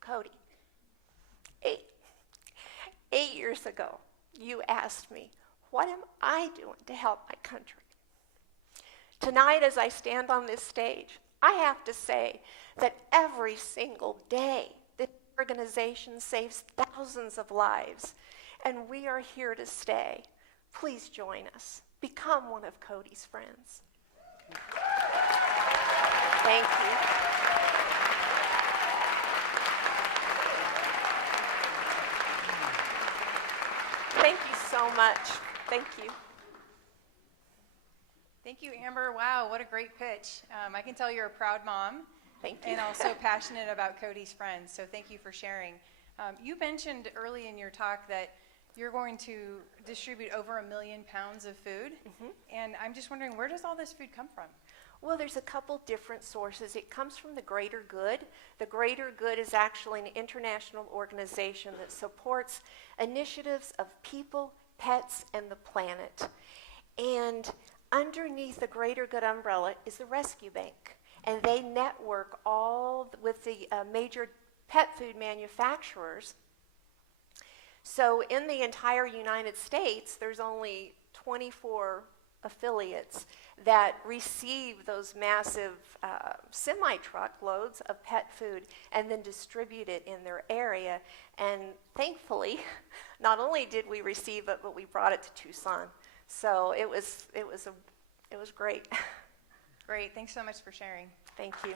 Cody, 8 years ago, you asked me, what am I doing to help my country? Tonight, as I stand on this stage, I have to say that every single day, this organization saves thousands of lives, and we are here to stay. Please join us. Become one of Cody's Friends. Thank you. Thank you so much. Thank you. Thank you, Amber. Wow, what a great pitch. I can tell you're a proud mom. Thank you. And also passionate about Cody's Friends, so thank you for sharing. You mentioned early in your talk that you're going to distribute over 1 million pounds of food, and I'm just wondering, where does all this food come from? Well, there's a couple different sources. It comes from the Greater Good. The Greater Good is actually an international organization that supports initiatives of people, pets, and the planet. And underneath the Greater Good umbrella is the Rescue Bank. And they network all with the major pet food manufacturers. So in the entire United States, there's only 24 affiliates that receive those massive semi-truck loads of pet food and then distribute it in their area. And thankfully, not only did we receive it, but we brought it to Tucson. So it was great. Great, thanks so much for sharing. Thank you.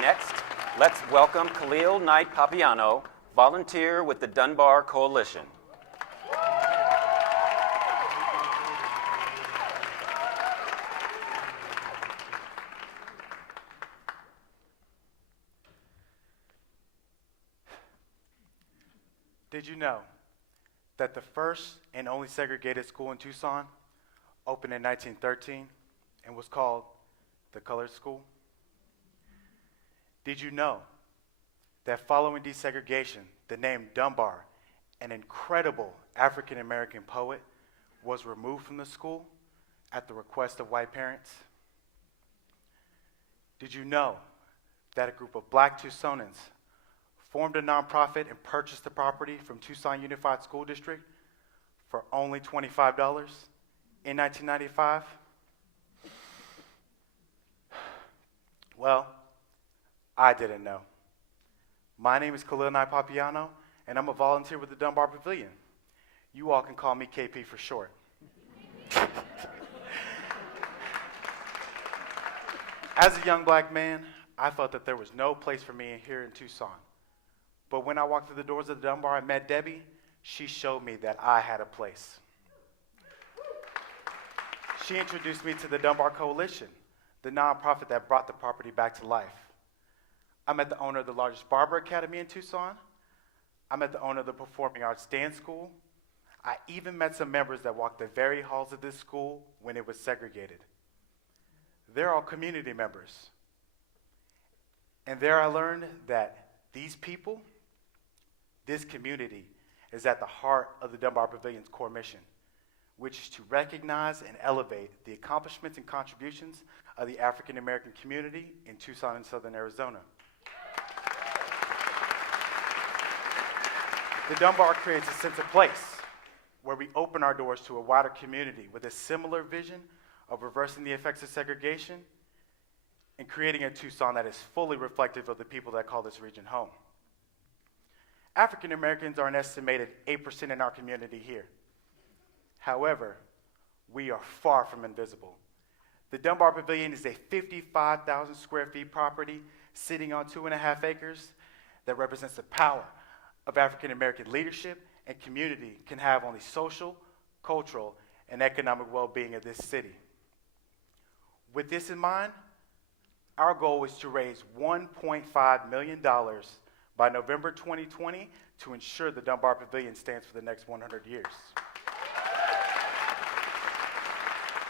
Next, let's welcome Khalil Knight Papiano, volunteer with the Dunbar Coalition. Did you know that the first and only segregated school in Tucson opened in 1913 and was called the Colored School? Did you know that following desegregation, the name Dunbar, an incredible African-American poet, was removed from the school at the request of white parents? Did you know that a group of Black Tucsonans formed a nonprofit and purchased the property from Tucson Unified School District for only $25 in 1995? Well, I didn't know. My name is Khalil Nye Papiano, and I'm a volunteer with the Dunbar Pavilion. You all can call me KP for short. As a young black man, I felt that there was no place for me here in Tucson. But when I walked through the doors of the Dunbar and met Debbie, she showed me that I had a place. She introduced me to the Dunbar Coalition, the nonprofit that brought the property back to life. I met the owner of the largest barber academy in Tucson. I met the owner of the Performing Arts Dance School. I even met some members that walked the very halls of this school when it was segregated. They're all community members. And there I learned that these people, this community, is at the heart of the Dunbar Pavilion's core mission, which is to recognize and elevate the accomplishments and contributions of the African American community in Tucson and Southern Arizona. The Dunbar creates a sense of place where we open our doors to a wider community with a similar vision of reversing the effects of segregation and creating a Tucson that is fully reflective of the people that call this region home. African Americans are an estimated 8% in our community here. However, we are far from invisible. The Dunbar Pavilion is a 55,000 square feet property sitting on 2.5 acres that represents the power of African American leadership and community can have on the social, cultural, and economic well-being of this city. With this in mind, our goal is to raise $1.5 million by November 2020 to ensure the Dunbar Pavilion stands for the next 100 years.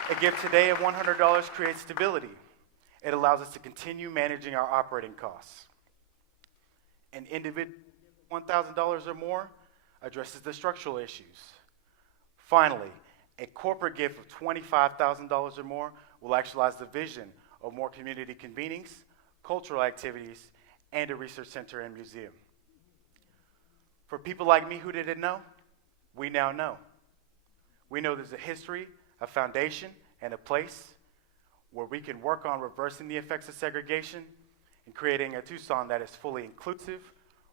A gift today of $100 creates stability. It allows us to continue managing our operating costs. An individual $1,000 or more addresses the structural issues. Finally, a corporate gift of $25,000 or more will actualize the vision of more community convenings, cultural activities, and a research center and museum. For people like me who didn't know, we now know. We know there's a history, a foundation, and a place where we can work on reversing the effects of segregation and creating a Tucson that is fully inclusive,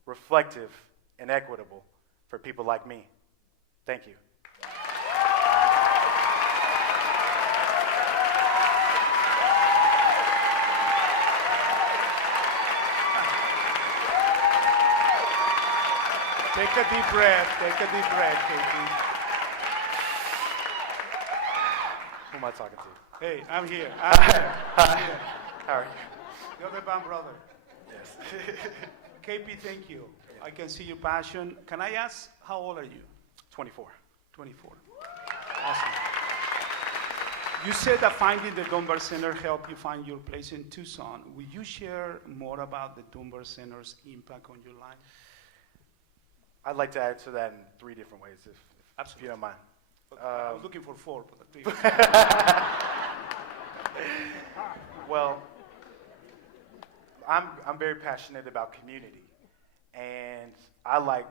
reflective, and equitable for people like me. Thank you. Take a deep breath. Take a deep breath, KP. Who am I talking to? Hey, I'm here. I'm here. How are you? You're the band brother. Yes. KP, thank you. I can see your passion. Can I ask, how old are you? 24. 24. Awesome. You said that finding the Dunbar Center helped you find your place in Tucson. Will you share more about the Dunbar Center's impact on your life? I'd like to answer that in 3 different ways, if you don't mind. I was looking for 4, but 3. Well, I'm very passionate about community, and I like,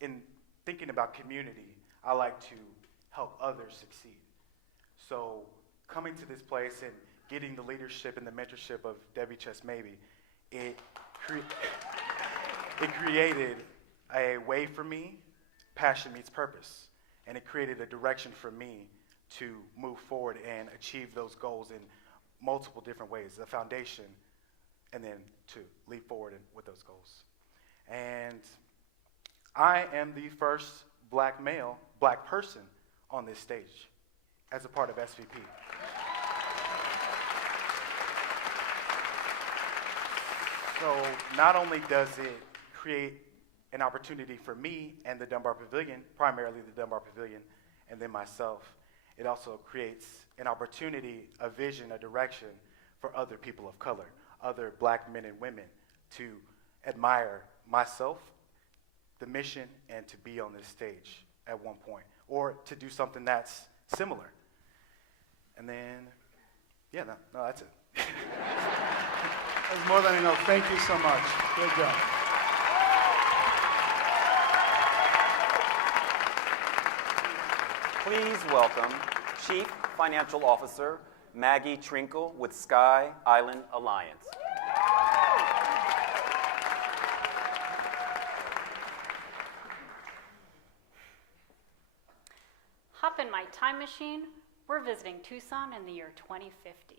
in thinking about community, I like to help others succeed. So coming to this place and getting the leadership and the mentorship of Debbie Chess-Mabey, it created a way for me, passion meets purpose, and it created a direction for me to move forward and achieve those goals in multiple different ways, a foundation, and then to leap forward with those goals. And I am the first black person on this stage as a part of SVP. So not only does it create an opportunity for me and the Dunbar Pavilion, primarily the Dunbar Pavilion, and then myself, it also creates an opportunity, a vision, a direction for other people of color, other black men and women to admire myself, the mission, and to be on this stage at one point, or to do something that's similar. And then, yeah, no, that's it. That's more than enough. Thank you so much. Good job. Please welcome Chief Financial Officer Maggie Trinkle with Sky Island Alliance. in my time machine, we're visiting Tucson in the year 2050.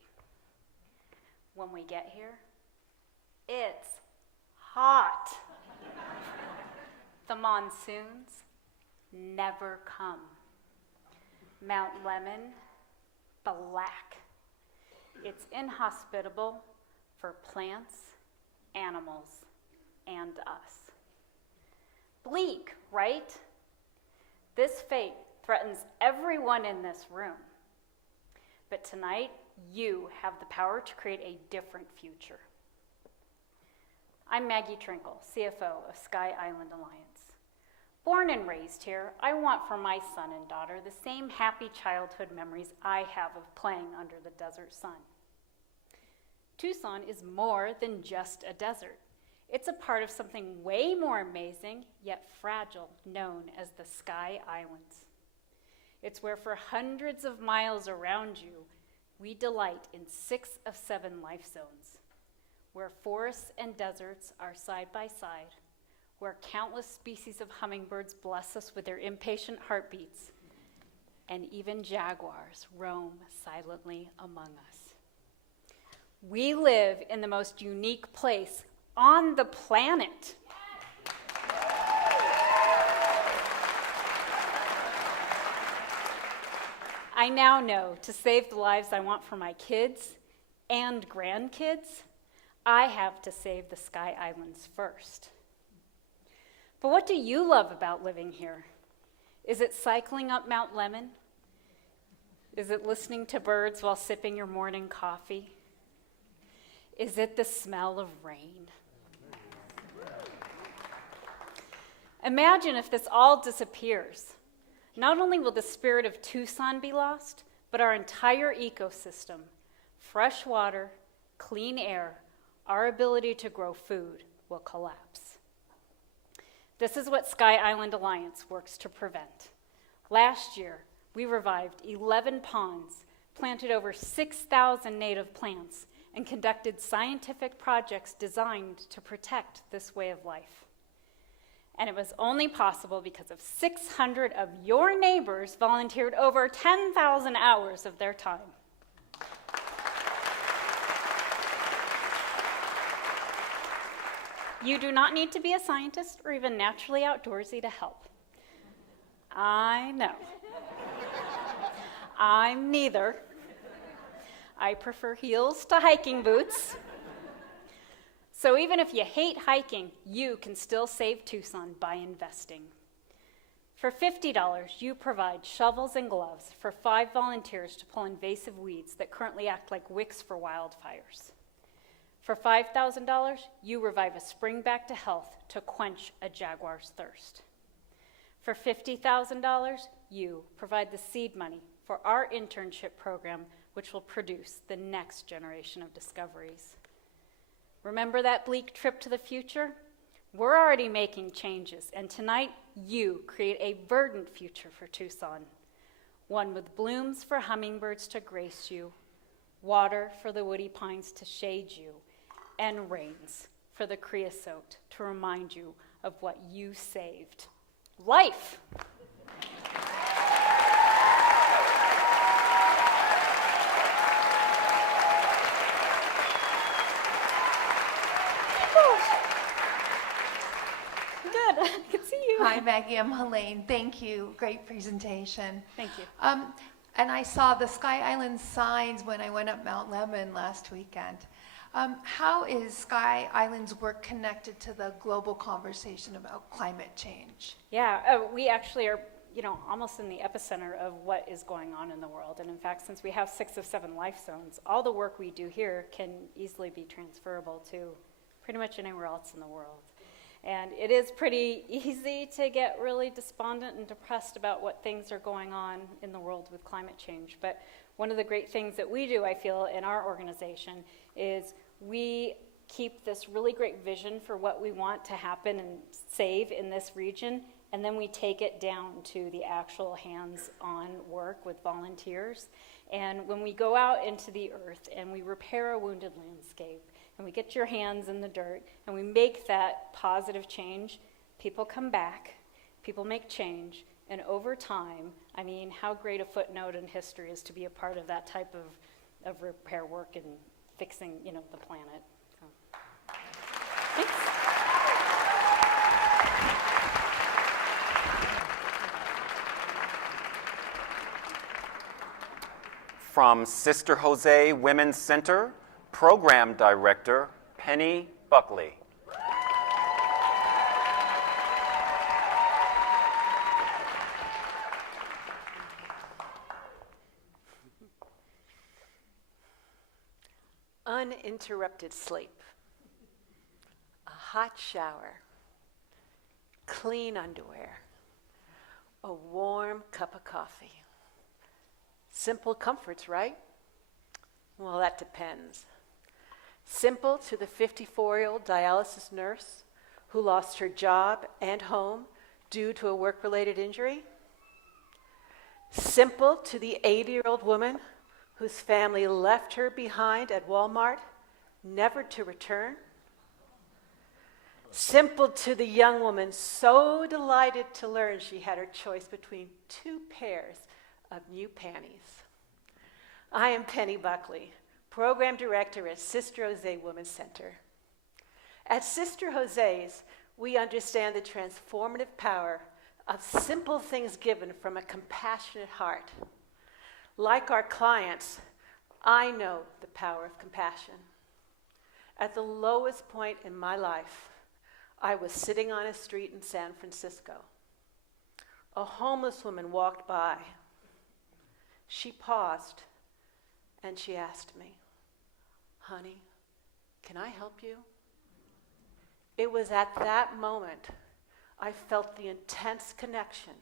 When we get here, it's hot. The monsoons never come. Mount Lemmon, black. It's inhospitable for plants, animals, and us. Bleak, right? This fate threatens everyone in this room. But tonight, you have the power to create a different future. I'm Maggie Trinkle, CFO of Sky Island Alliance. Born and raised here, I want for my son and daughter the same happy childhood memories I have of playing under the desert sun. Tucson is more than just a desert. It's a part of something way more amazing, yet fragile, known as the Sky Islands. It's where for hundreds of miles around you, we delight in 6 of 7 life zones, where forests and deserts are side by side, where countless species of hummingbirds bless us with their impatient heartbeats, and even jaguars roam silently among us. We live in the most unique place on the planet. I now know to save the lives I want for my kids and grandkids, I have to save the Sky Islands first. But what do you love about living here? Is it cycling up Mount Lemmon? Is it listening to birds while sipping your morning coffee? Is it the smell of rain? Imagine if this all disappears. Not only will the spirit of Tucson be lost, but our entire ecosystem, fresh water, clean air, our ability to grow food will collapse. This is what Sky Island Alliance works to prevent. Last year, we revived 11 ponds, planted over 6,000 native plants, and conducted scientific projects designed to protect this way of life. And it was only possible because of 600 of your neighbors volunteered over 10,000 hours of their time. You do not need to be a scientist or even naturally outdoorsy to help. I know. I'm neither. I prefer heels to hiking boots. So even if you hate hiking, you can still save Tucson by investing. For $50, you provide shovels and gloves for 5 volunteers to pull invasive weeds that currently act like wicks for wildfires. For $5,000, you revive a spring back to health to quench a jaguar's thirst. For $50,000, you provide the seed money for our internship program, which will produce the next generation of discoveries. Remember that bleak trip to the future? We're already making changes, and tonight you create a verdant future for Tucson. One with blooms for hummingbirds to grace you, water for the woody pines to shade you, and rains for the creosote to remind you of what you saved. Life! Good, I can see you. Hi, Maggie, I'm Helene. Thank you. Great presentation. Thank you. And I saw the Sky Island signs when I went up Mount Lemmon last weekend. How is Sky Island's work connected to the global conversation about climate change? Yeah, we actually are, almost in the epicenter of what is going on in the world. And in fact, since we have 6 of 7 life zones, all the work we do here can easily be transferable to pretty much anywhere else in the world. And it is pretty easy to get really despondent and depressed about what things are going on in the world with climate change. But one of the great things that we do, I feel, in our organization is we keep this really great vision for what we want to happen and save in this region, and then we take it down to the actual hands-on work with volunteers. And when we go out into the earth and we repair a wounded landscape, and we get your hands in the dirt, and we make that positive change, people come back, people make change, And over time, I mean, how great a footnote in history is to be a part of that type of repair work and fixing, you know, the planet. So, thanks. From Sister Jose Women's Center, Program Director Penny Buckley. Uninterrupted sleep, a hot shower, clean underwear, a warm cup of coffee. Simple comforts, right? Well, that depends. Simple to the 54-year-old dialysis nurse who lost her job and home due to a work-related injury. Simple to the 80-year-old woman whose family left her behind at Walmart, never to return. Simple to the young woman so delighted to learn she had her choice between 2 pairs of new panties. I am Penny Buckley, Program Director at Sister Jose Women's Center. At Sister Jose's, we understand the transformative power of simple things given from a compassionate heart. Like our clients, I know the power of compassion. At the lowest point in my life, I was sitting on a street in San Francisco. A homeless woman walked by. She paused and she asked me, "Honey, can I help you?" It was at that moment I felt the intense connection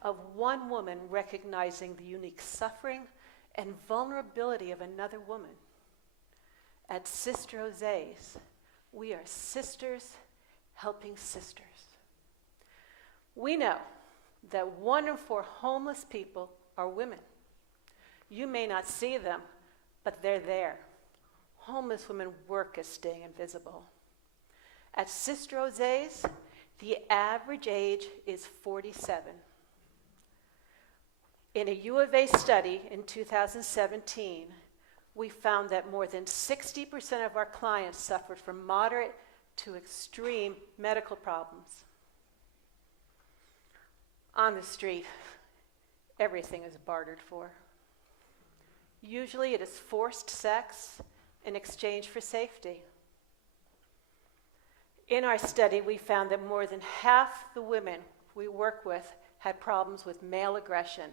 of one woman recognizing the unique suffering and vulnerability of another woman. At Sister Jose's, we are sisters helping sisters. We know that 1 in 4 homeless people are women. You may not see them, but they're there. Homeless women work at staying invisible. At Sister Jose's, the average age is 47. In a U of A study in 2017, we found that more than 60% of our clients suffered from moderate to extreme medical problems. On the street, everything is bartered for. Usually it is forced sex in exchange for safety. In our study, we found that more than half the women we work with had problems with male aggression.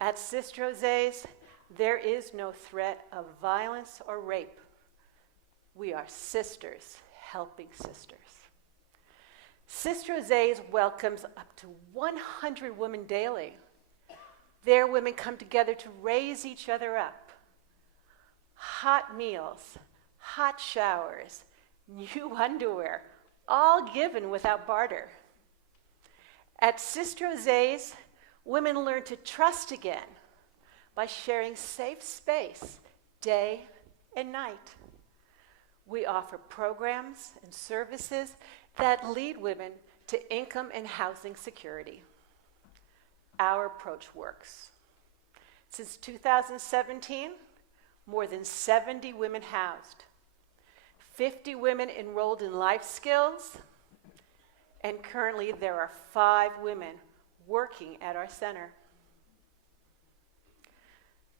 At Sister Jose's, there is no threat of violence or rape. We are sisters helping sisters. Sister Jose's welcomes up to 100 women daily. There, women come together to raise each other up. Hot meals, hot showers, new underwear, all given without barter. At Sister Jose's, women learn to trust again by sharing safe space day and night. We offer programs and services that lead women to income and housing security. Our approach works. Since 2017, more than 70 women housed, 50 women enrolled in life skills, and currently there are 5 women working at our center.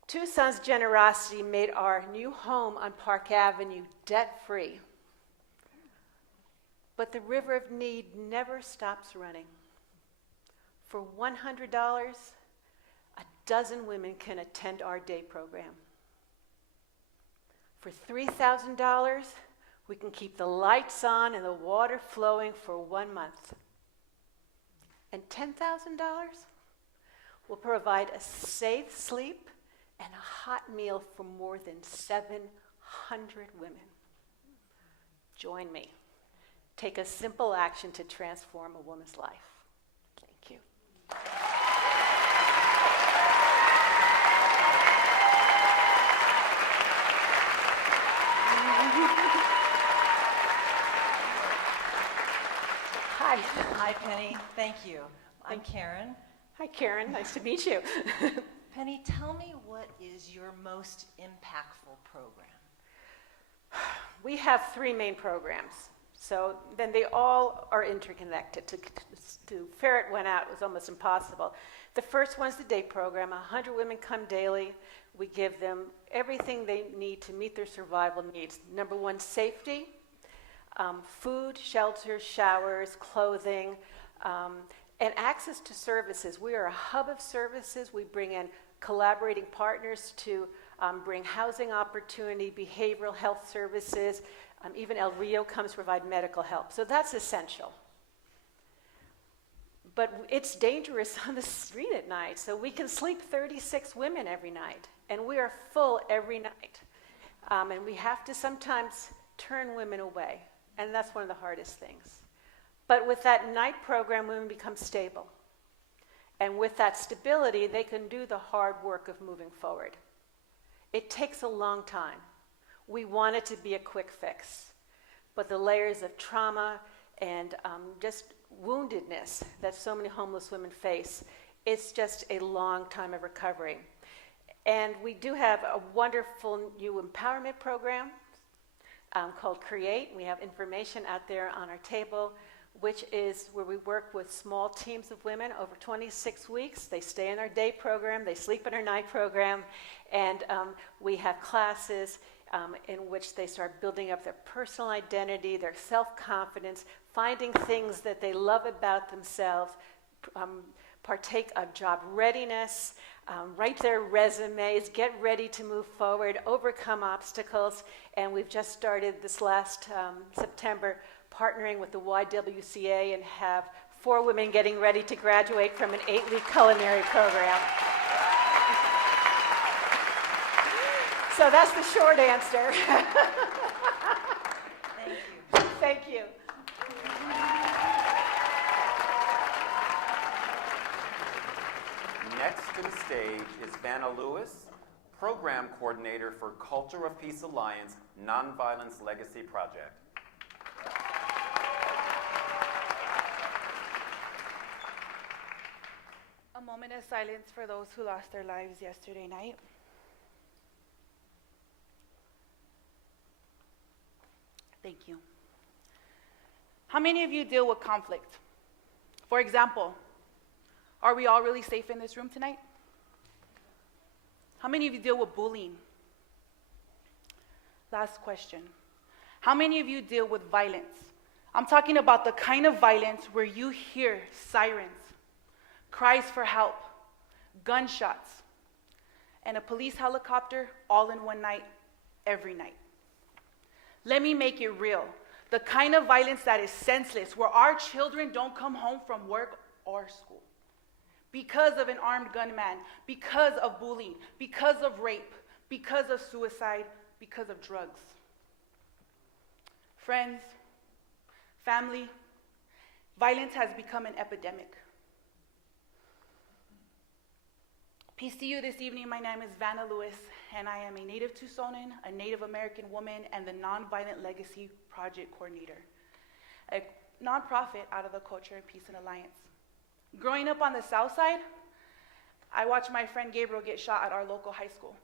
Tucson's generosity made our new home on Park Avenue debt-free. But the river of need never stops running. For $100, a dozen women can attend our day program. For $3,000, we can keep the lights on and the water flowing for 1 month. And $10,000 will provide a safe sleep and a hot meal for more than 700 women. Join me. Take a simple action to transform a woman's life. Thank you. Hi. Hi, Penny. Thank you. I'm Karen. Hi, Karen. Nice to meet you. Penny, tell me, what is your most impactful program? We have 3 main programs. So then they all are interconnected. To ferret one out was almost impossible. The first one's the day program. 100 women come daily. We give them everything they need to meet their survival needs. Number 1, safety, food, shelter, showers, clothing, and access to services. We are a hub of services. We bring in collaborating partners to bring housing opportunity, behavioral health services. Even El Rio comes to provide medical help. So that's essential. But it's dangerous on the street at night. So we can sleep 36 women every night. And we are full every night. And we have to sometimes turn women away. And that's one of the hardest things. But with that night program, women become stable. And with that stability, they can do the hard work of moving forward. It takes a long time. We want it to be a quick fix. But the layers of trauma and just woundedness that so many homeless women face, it's just a long time of recovery. And we do have a wonderful new empowerment program called Create. We have information out there on our table, which is where we work with small teams of women over 26 weeks. They stay in our day program, they sleep in our night program, and we have classes in which they start building up their personal identity, their self-confidence, finding things that they love about themselves, partake of job readiness, write their resumes, get ready to move forward, overcome obstacles. And we've just started this last September partnering with the YWCA and have 4 women getting ready to graduate from an 8-week culinary program. So that's the short answer. Thank you. Thank you. Next to the stage is Vanna Lewis, Program Coordinator for Culture of Peace Alliance Nonviolence Legacy Project. A moment of silence for those who lost their lives yesterday night. Thank you. How many of you deal with conflict? For example, are we all really safe in this room tonight? How many of you deal with bullying? Last question. How many of you deal with violence? I'm talking about the kind of violence where you hear sirens, cries for help, gunshots, and a police helicopter all in one night, every night. Let me make it real. The kind of violence that is senseless, where our children don't come home from work or school because of an armed gunman, because of bullying, because of rape, because of suicide, because of drugs. Friends, family, violence has become an epidemic. Peace to you this evening. My name is Vanna Lewis, and I am a native Tucsonan, a Native American woman, and the Nonviolent Legacy Project Coordinator, a nonprofit out of the Culture of Peace and Alliance. Growing up on the South Side, I watched my friend Gabriel get shot at our local high school.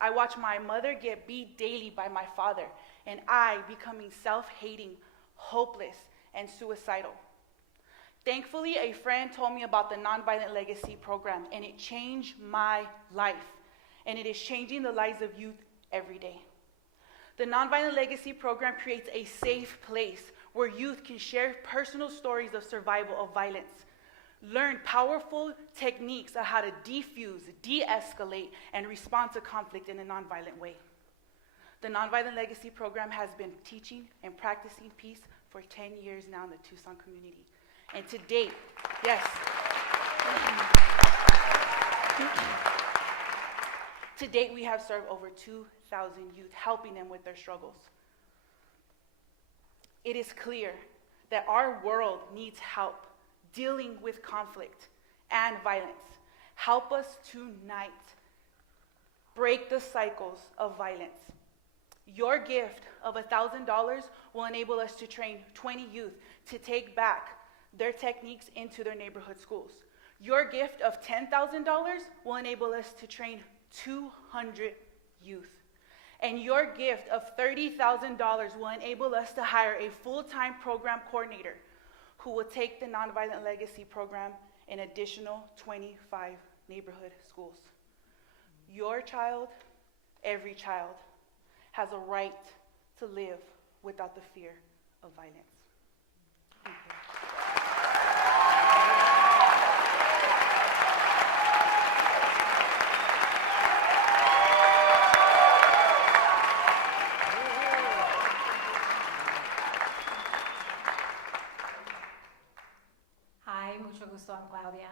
I watched my mother get beat daily by my father, and I becoming self-hating, hopeless, and suicidal. Thankfully, a friend told me about the Nonviolent Legacy Program, and it changed my life, and it is changing the lives of youth every day. The Nonviolent Legacy Program creates a safe place where youth can share personal stories of survival of violence, learn powerful techniques of how to defuse, de-escalate, and respond to conflict in a nonviolent way. The Nonviolent Legacy Program has been teaching and practicing peace for 10 years now in the Tucson community. And to date, yes. To date, we have served over 2,000 youth, helping them with their struggles. It is clear that our world needs help dealing with conflict and violence. Help us tonight break the cycles of violence. Your gift of $1,000 will enable us to train 20 youth to take back their techniques into their neighborhood schools. Your gift of $10,000 will enable us to train 200 youth. And your gift of $30,000 will enable us to hire a full-time program coordinator who will take the Nonviolent Legacy program in additional 25 neighborhood schools. Your child, every child, has a right to live without the fear of violence. Thank you. Hi, mucho gusto. I'm Claudia.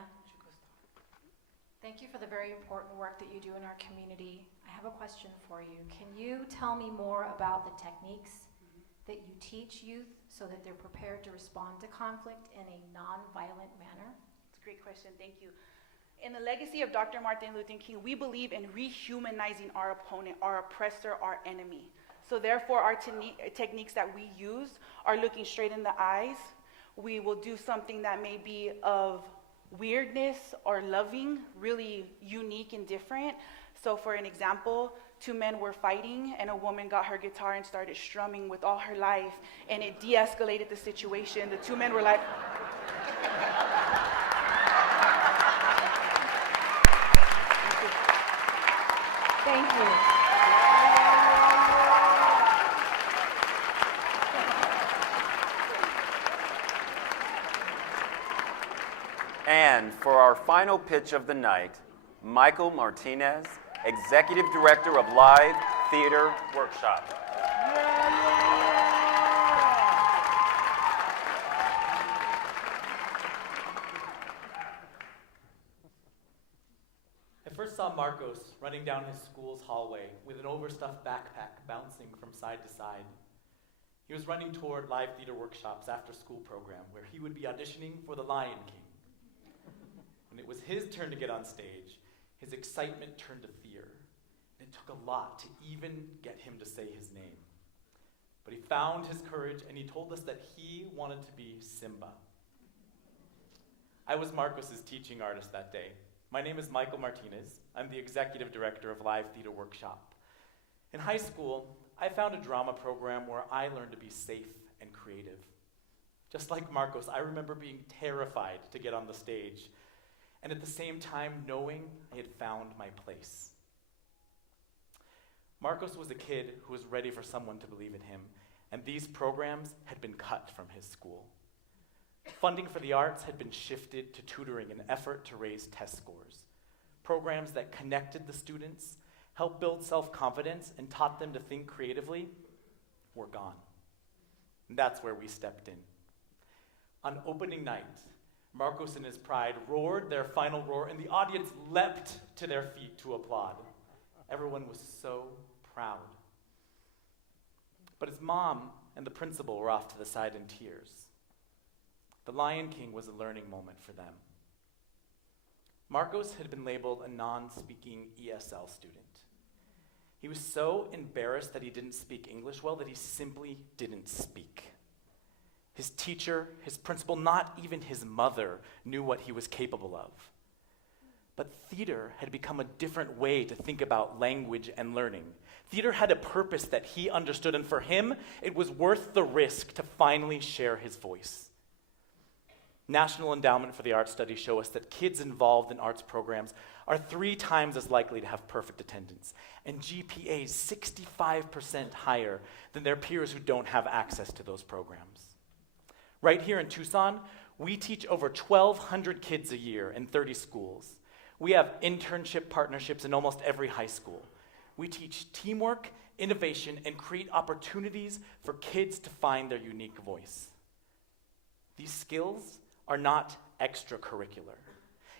Thank you for the very important work that you do in our community. I have a question for you. Can you tell me more about the techniques that you teach youth so that they're prepared to respond to conflict in a non-violent manner? It's a great question. Thank you. In the legacy of Dr. Martin Luther King, we believe in rehumanizing our opponent, our oppressor, our enemy. So therefore, our techniques that we use are looking straight in the eyes. We will do something that may be of weirdness or loving, really unique and different. So for an example, two men were fighting and a woman got her guitar and started strumming with all her life, and it de-escalated the situation. The two men were like, Thank you. And for our final pitch of the night, Michael Martinez, Executive Director of Live Theater Workshop. I first saw Marcos running down his school's hallway with an overstuffed backpack bouncing from side to side. He was running toward Live Theater Workshop's after-school program where he would be auditioning for The Lion King. When it was his turn to get on stage, his excitement turned to fear. And it took a lot to even get him to say his name. But he found his courage and he told us that he wanted to be Simba. I was Marcos's teaching artist that day. My name is Michael Martinez. I'm the executive director of Live Theater Workshop. In high school, I found a drama program where I learned to be safe and creative. Just like Marcos, I remember being terrified to get on the stage, and at the same time knowing I had found my place. Marcos was a kid who was ready for someone to believe in him, and these programs had been cut from his school. Funding for the arts had been shifted to tutoring in an effort to raise test scores. Programs that connected the students, helped build self-confidence, and taught them to think creatively were gone. And that's where we stepped in. On opening night, Marcos and his pride roared their final roar, and the audience leapt to their feet to applaud. Everyone was so proud. But his mom and the principal were off to the side in tears. The Lion King was a learning moment for them. Marcos had been labeled a non-speaking ESL student. He was so embarrassed that he didn't speak English well that he simply didn't speak. His teacher, his principal, not even his mother knew what he was capable of. But theater had become a different way to think about language and learning. Theater had a purpose that he understood, and for him, it was worth the risk to finally share his voice. National Endowment for the Arts studies show us that kids involved in arts programs are 3 times as likely to have perfect attendance, and GPAs 65% higher than their peers who don't have access to those programs. Right here in Tucson, we teach over 1,200 kids a year in 30 schools. We have internship partnerships in almost every high school. We teach teamwork, innovation, and create opportunities for kids to find their unique voice. These skills are not extracurricular.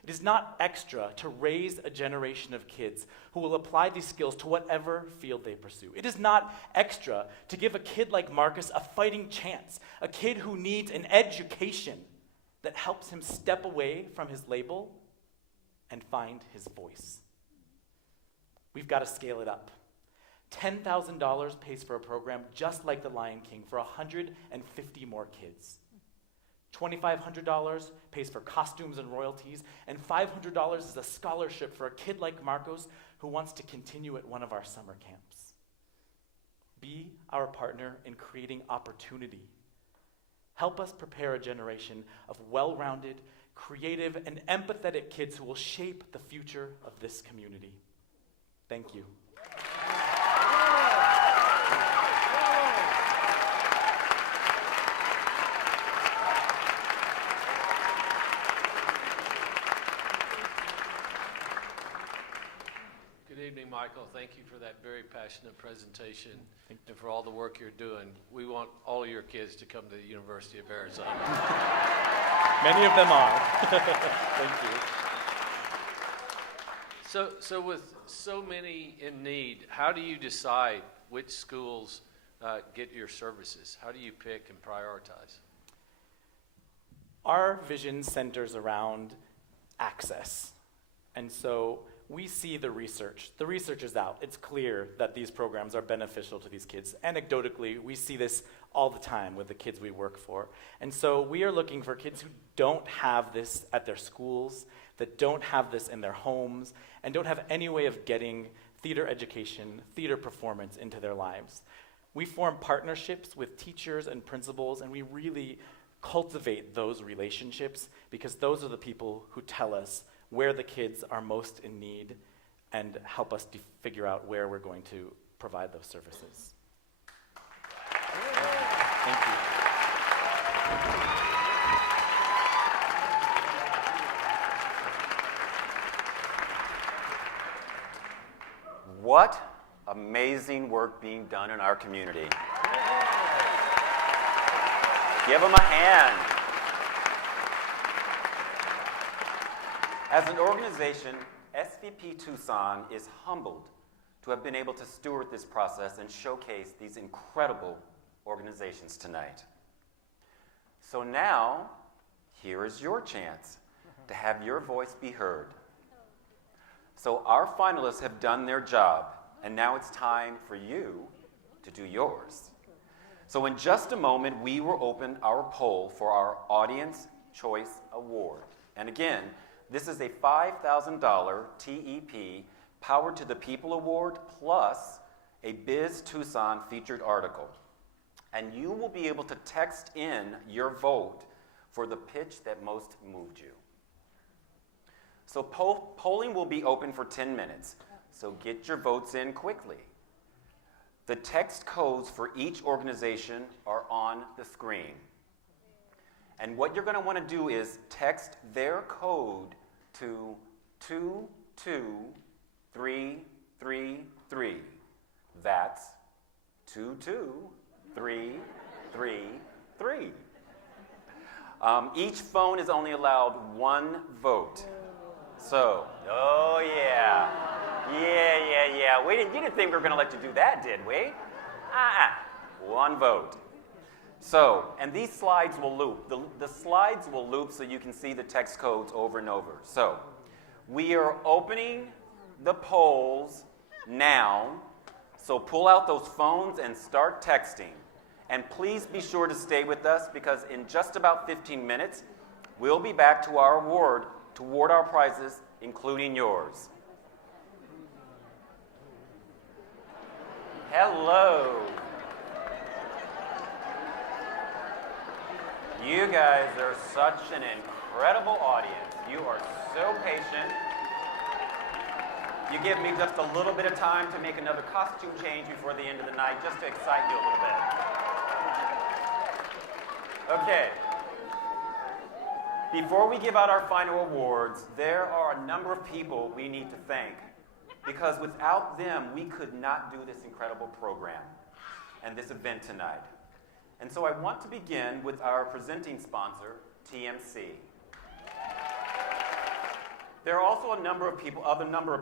It is not extra to raise a generation of kids who will apply these skills to whatever field they pursue. It is not extra to give a kid like Marcus a fighting chance, a kid who needs an education that helps him step away from his label and find his voice. We've got to scale it up. $10,000 pays for a program just like The Lion King for 150 more kids. $2,500 pays for costumes and royalties, and $500 is a scholarship for a kid like Marcos who wants to continue at one of our summer camps. Be our partner in creating opportunity. Help us prepare a generation of well-rounded, creative, and empathetic kids who will shape the future of this community. Thank you. Good evening, Michael. Thank you for that very passionate presentation and for all the work you're doing. We want all of your kids to come to the University of Arizona. Many of them are. Thank you. So with so many in need, how do you decide which schools get your services? How do you pick and prioritize? Our vision centers around access. And so we see the research. The research is out. It's clear that these programs are beneficial to these kids. Anecdotally, we see this all the time with the kids we work for. And so we are looking for kids who don't have this at their schools, that don't have this in their homes, and don't have any way of getting theater education, theater performance into their lives. We form partnerships with teachers and principals, and we really cultivate those relationships because those are the people who tell us where the kids are most in need and help us figure out where we're going to provide those services. Thank you. What amazing work being done in our community. Give them a hand. As an organization, SVP Tucson is humbled to have been able to steward this process and showcase these incredible organizations tonight. So now, here is your chance to have your voice be heard. So our finalists have done their job, and now it's time for you to do yours. So in just a moment, we will open our poll for our Audience Choice Award. And again, this is a $5,000 TEP Power to the People Award plus a Biz Tucson featured article. And you will be able to text in your vote for the pitch that most moved you. So polling will be open for 10 minutes, so get your votes in quickly. The text codes for each organization are on the screen. And what you're going to want to do is text their code to 22333. That's 22333. Each phone is only allowed one vote. So, oh yeah. You didn't think we were going to let you do that, did we? One vote. So, and these slides will loop. The slides will loop so you can see the text codes over and over. So, we are opening the polls now. So pull out those phones and start texting. And please be sure to stay with us because in just about 15 minutes, we'll be back to our award to award our prizes, including yours. Hello. You guys are such an incredible audience. You are so patient. You give me just a little bit of time to make another costume change before the end of the night, just to excite you a little bit. Okay. Before we give out our final awards, there are a number of people we need to thank because without them, we could not do this incredible program and this event tonight. And so I want to begin with our presenting sponsor, TMC. There are also other number of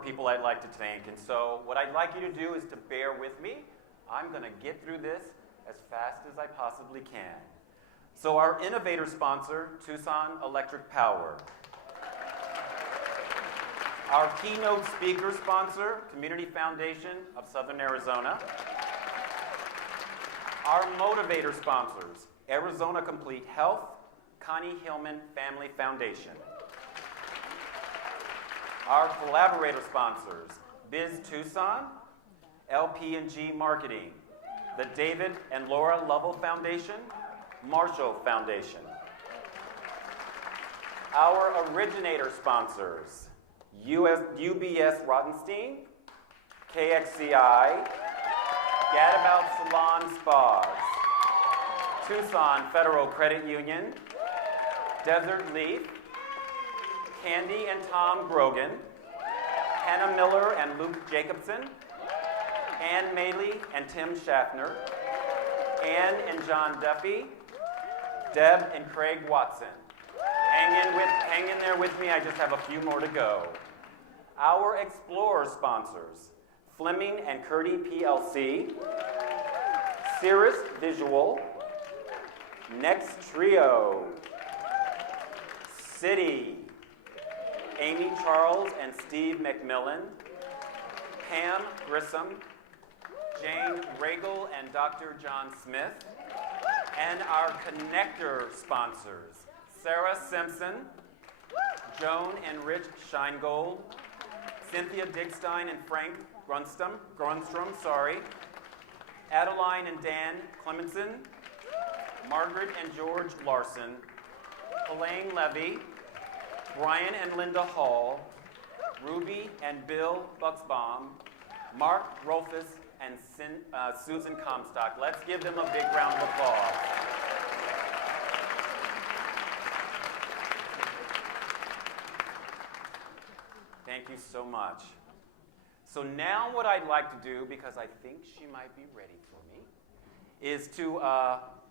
people I'd like to thank, and so what I'd like you to do is to bear with me. I'm going to get through this as fast as I possibly can. So our innovator sponsor, Tucson Electric Power. Our keynote speaker sponsor, Community Foundation of Southern Arizona. Our motivator sponsors, Arizona Complete Health, Connie Hillman Family Foundation. Our collaborator sponsors, Biz Tucson, LP&G Marketing, the David and Laura Lovell Foundation, Marshall Foundation. Our originator sponsors, UBS Rottenstein, KXCI, Gadabout Salon Spas, Tucson Federal Credit Union, Desert Leaf, Candy and Tom Grogan, Hannah Miller and Luke Jacobson, Ann Maley and Tim Schaffner, Ann and John Duffy, Deb and Craig Watson. Hang in there with me, I just have a few more to go. Our Explorer sponsors, Fleming and Curdy PLC, Cirrus Visual, Next Trio, City, Amy Charles and Steve McMillan, Pam Grissom, Jane Regal and Dr. John Smith, and our connector sponsors, Sarah Simpson, Joan and Rich Scheingold, Cynthia Digstein and Frank Grunstrom, Adeline and Dan Clemenson, Margaret and George Larson, Elaine Levy, Brian and Linda Hall, Ruby and Bill Buxbaum, Mark Rolfus, and Susan Comstock. Let's give them a big round of applause. Thank you so much. So now what I'd like to do, because I think she might be ready for me, is to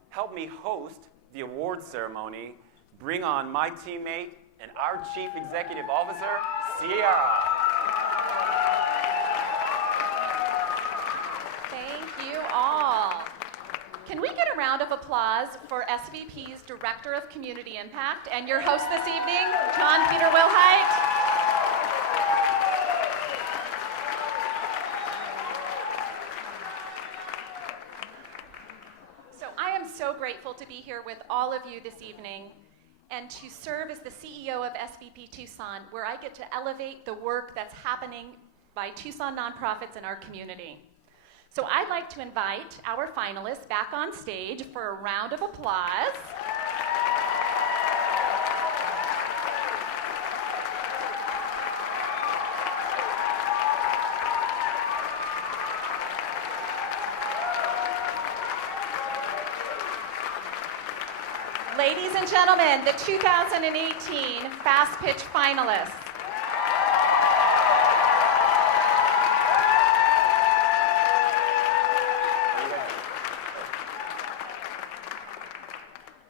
help me host the awards ceremony, bring on my teammate and our Chief Executive Officer, Sierra. Thank you all. Can we get a round of applause for SVP's Director of Community Impact and your host this evening, John Peter Wilhite? So I am so grateful to be here with all of you this evening and to serve as the CEO of SVP Tucson, where I get to elevate the work that's happening by Tucson nonprofits in our community. So I'd like to invite our finalists back on stage for a round of applause. Ladies and gentlemen, the 2018 Fast Pitch finalists.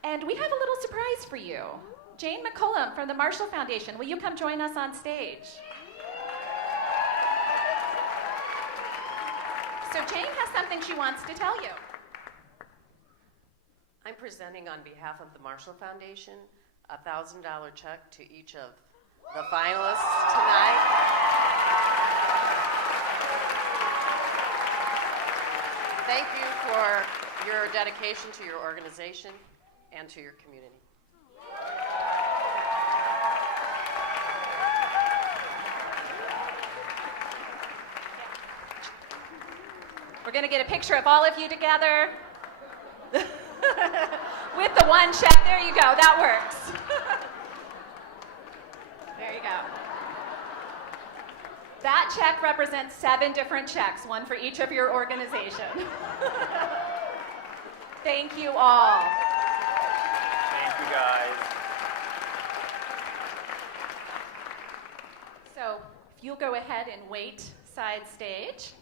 And we have a little surprise for you. Jane McCullum from the Marshall Foundation, will you come join us on stage? So Jane has something she wants to tell you. I'm presenting on behalf of the Marshall Foundation a $1,000 check to each of the finalists tonight. Thank you for your dedication to your organization and to your community. We're going to get a picture of all of you together. With the one check. There you go. That works. There you go. That check represents 7 different checks, one for each of your organization. Thank you all. Thank you, guys. So if you'll go ahead and wait side stage.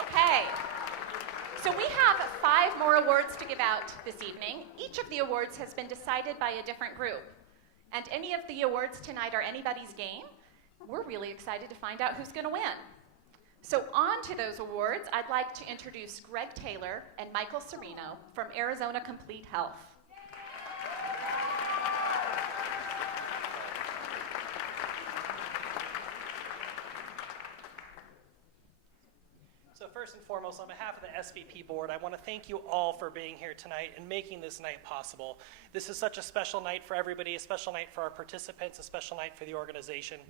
Okay. So we have 5 more awards to give out this evening. Each of the awards has been decided by a different group. And any of the awards tonight are anybody's game. We're really excited to find out who's going to win. So on to those awards, I'd like to introduce Greg Taylor and Michael Serino from Arizona Complete Health. So first, first and foremost, on behalf of the SVP board, I want to thank you all for being here tonight and making this night possible. This is such a special night for everybody, a special night for our participants, a special night for the organization.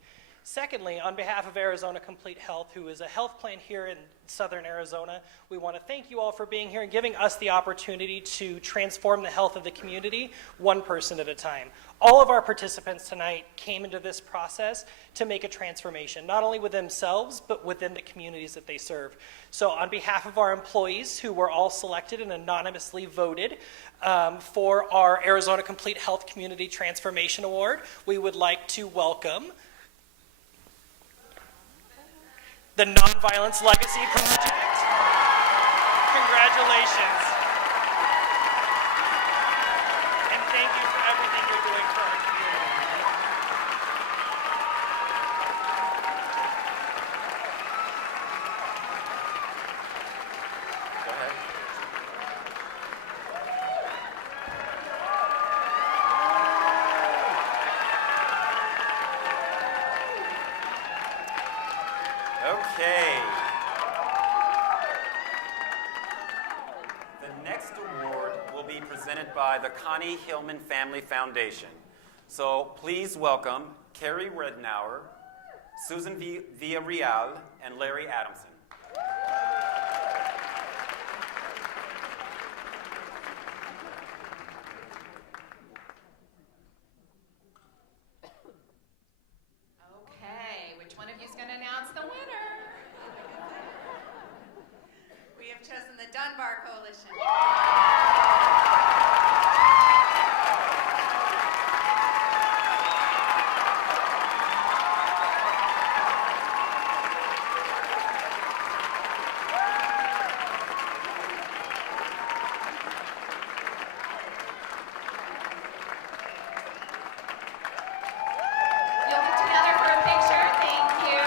Secondly, on behalf of Arizona Complete Health, who is a health plan here in southern Arizona, we want to thank you all for being here and giving us the opportunity to transform the health of the community one person at a time. All of our participants tonight came into this process to make a transformation, not only with themselves, but within the communities that they serve. So on behalf of our employees, who were all selected and anonymously voted for our Arizona Complete Health Community Transformation Award, we would like to welcome the Nonviolence Legacy Project. Congratulations. And thank you for everything you're doing for our community. Go ahead. Okay. The next award will be presented by the Connie Hillman Family Foundation. So please welcome Carrie Rednauer, Susan Villarreal, and Larry Adamson. Okay, which one of you is going to announce the winner? We have chosen the Dunbar Coalition. You'll get together for a picture. Thank you.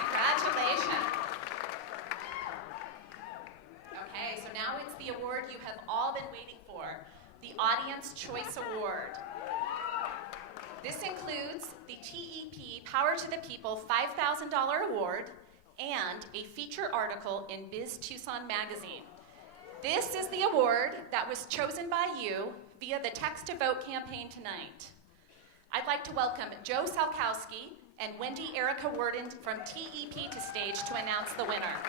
Congratulations. Okay, so now it's the award you have all been waiting for, the Audience Choice Award. This includes the TEP Power to the People $5,000 award and a feature article in Biz Tucson magazine. This is the award that was chosen by you via the Text to Vote campaign tonight. I'd like to welcome Joe Salkowski and Wendy Erica Worden from TEP to stage to announce the winner.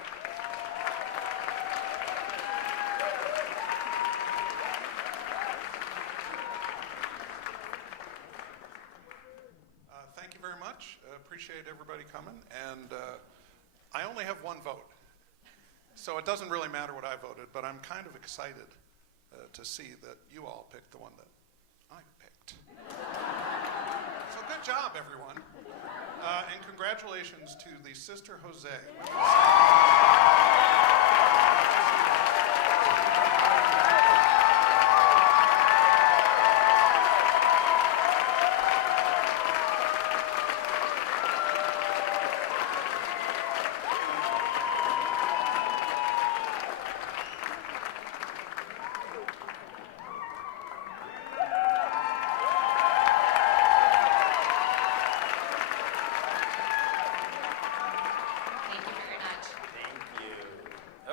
Thank you very much. Appreciate everybody coming. And I only have one vote. So it doesn't really matter what I voted, but I'm kind of excited to see that you all picked the one that I picked. So good job, everyone. And congratulations to the Sister Jose. Thank you very much. Thank you.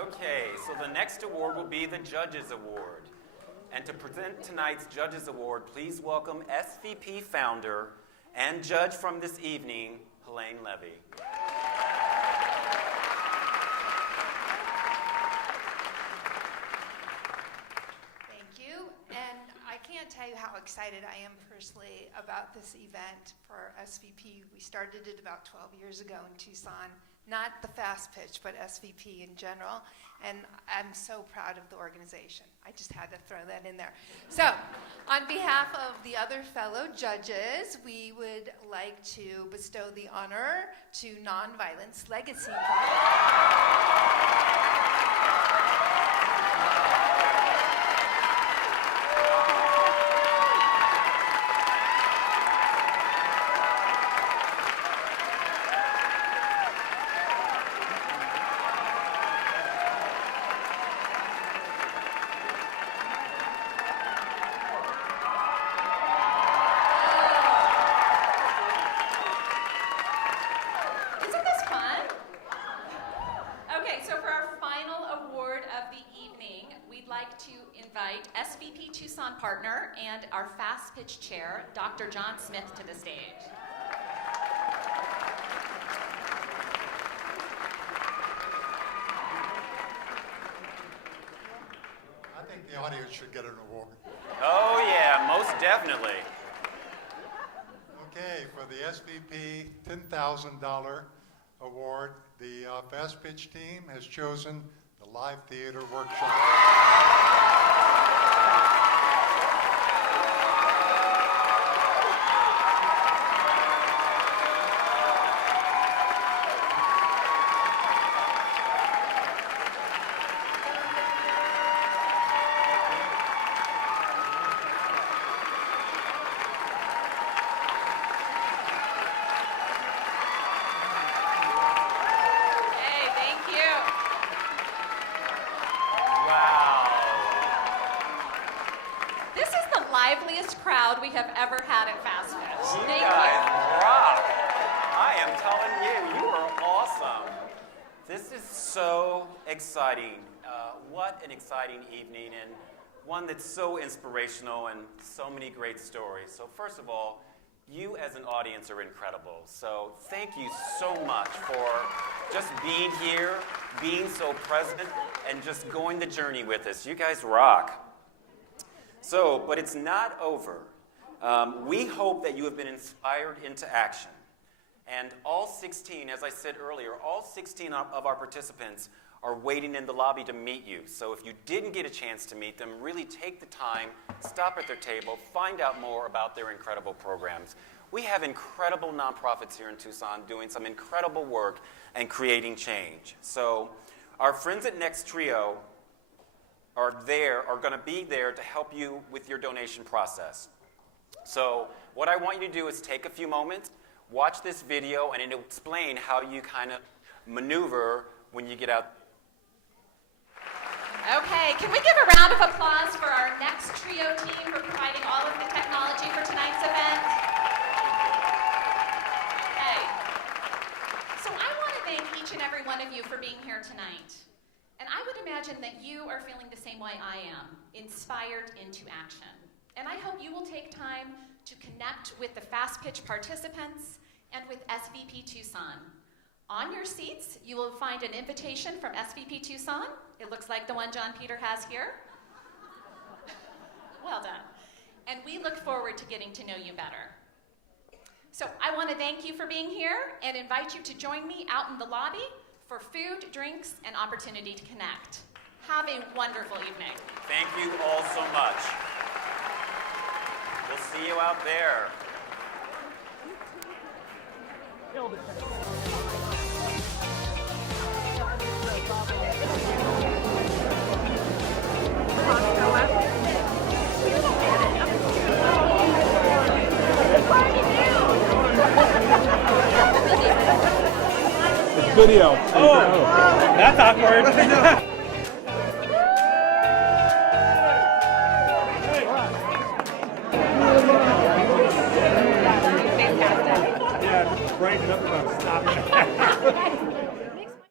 Okay, so the next award will be the Judges Award. And to present tonight's Judges Award, please welcome SVP founder and judge from this evening, Helene Levy. Thank you. And I can't tell you how excited I am personally about this event for SVP. We started it about 12 years ago in Tucson. Not the fast pitch, but SVP in general. And I'm so proud of the organization. I just had to throw that in there. So, on behalf of the other fellow judges, we would like to bestow the honor to Nonviolence Legacy like to invite SVP Tucson partner and our Fast Pitch chair, Dr. John Smith, to the stage. I think the audience should get an award. Oh, yeah, most definitely. Okay, for the SVP $10,000 award, the Fast Pitch team has chosen the Live Theater Workshop. Hey, thank you. Wow. This is the liveliest crowd we have ever had at Fast Pitch. You Thank guys you. rock. I am telling you, you are awesome. This is so exciting. What an exciting evening, and one that's so inspirational and so many great stories. So first of all, you as an audience are incredible. So thank you so much for just being here, being so present, and just going the journey with us. You guys rock. So, but it's not over. We hope that you have been inspired into action. And all 16, as I said earlier, all 16 of our participants are waiting in the lobby to meet you. So if you didn't get a chance to meet them, really take the time, stop at their table, find out more about their incredible programs. We have incredible nonprofits here in Tucson doing some incredible work and creating change. So our friends at Next Trio are going to be there to help you with your donation process. So what I want you to do is take a few moments, watch this video, and it'll explain how you kind of maneuver when you get out. Okay, can we give a round of applause for our Next Trio team for providing all of the technology for tonight's event? Okay. So I want to thank each and every one of you for being here tonight. And I would imagine that you are feeling the same way I am, inspired into action. And I hope you will take time to connect with the Fast Pitch participants and with SVP Tucson. On your seats, you will find an invitation from SVP Tucson. It looks like the one John Peter has here. Well done. And we look forward to getting to know you better. So I want to thank you for being here and invite you to join me out in the lobby for food, drinks, and opportunity to connect. Have a wonderful evening. Thank you all so much. We'll see you out there. It's video. Oh, that's awkward. Yeah, just brighten up about stopping.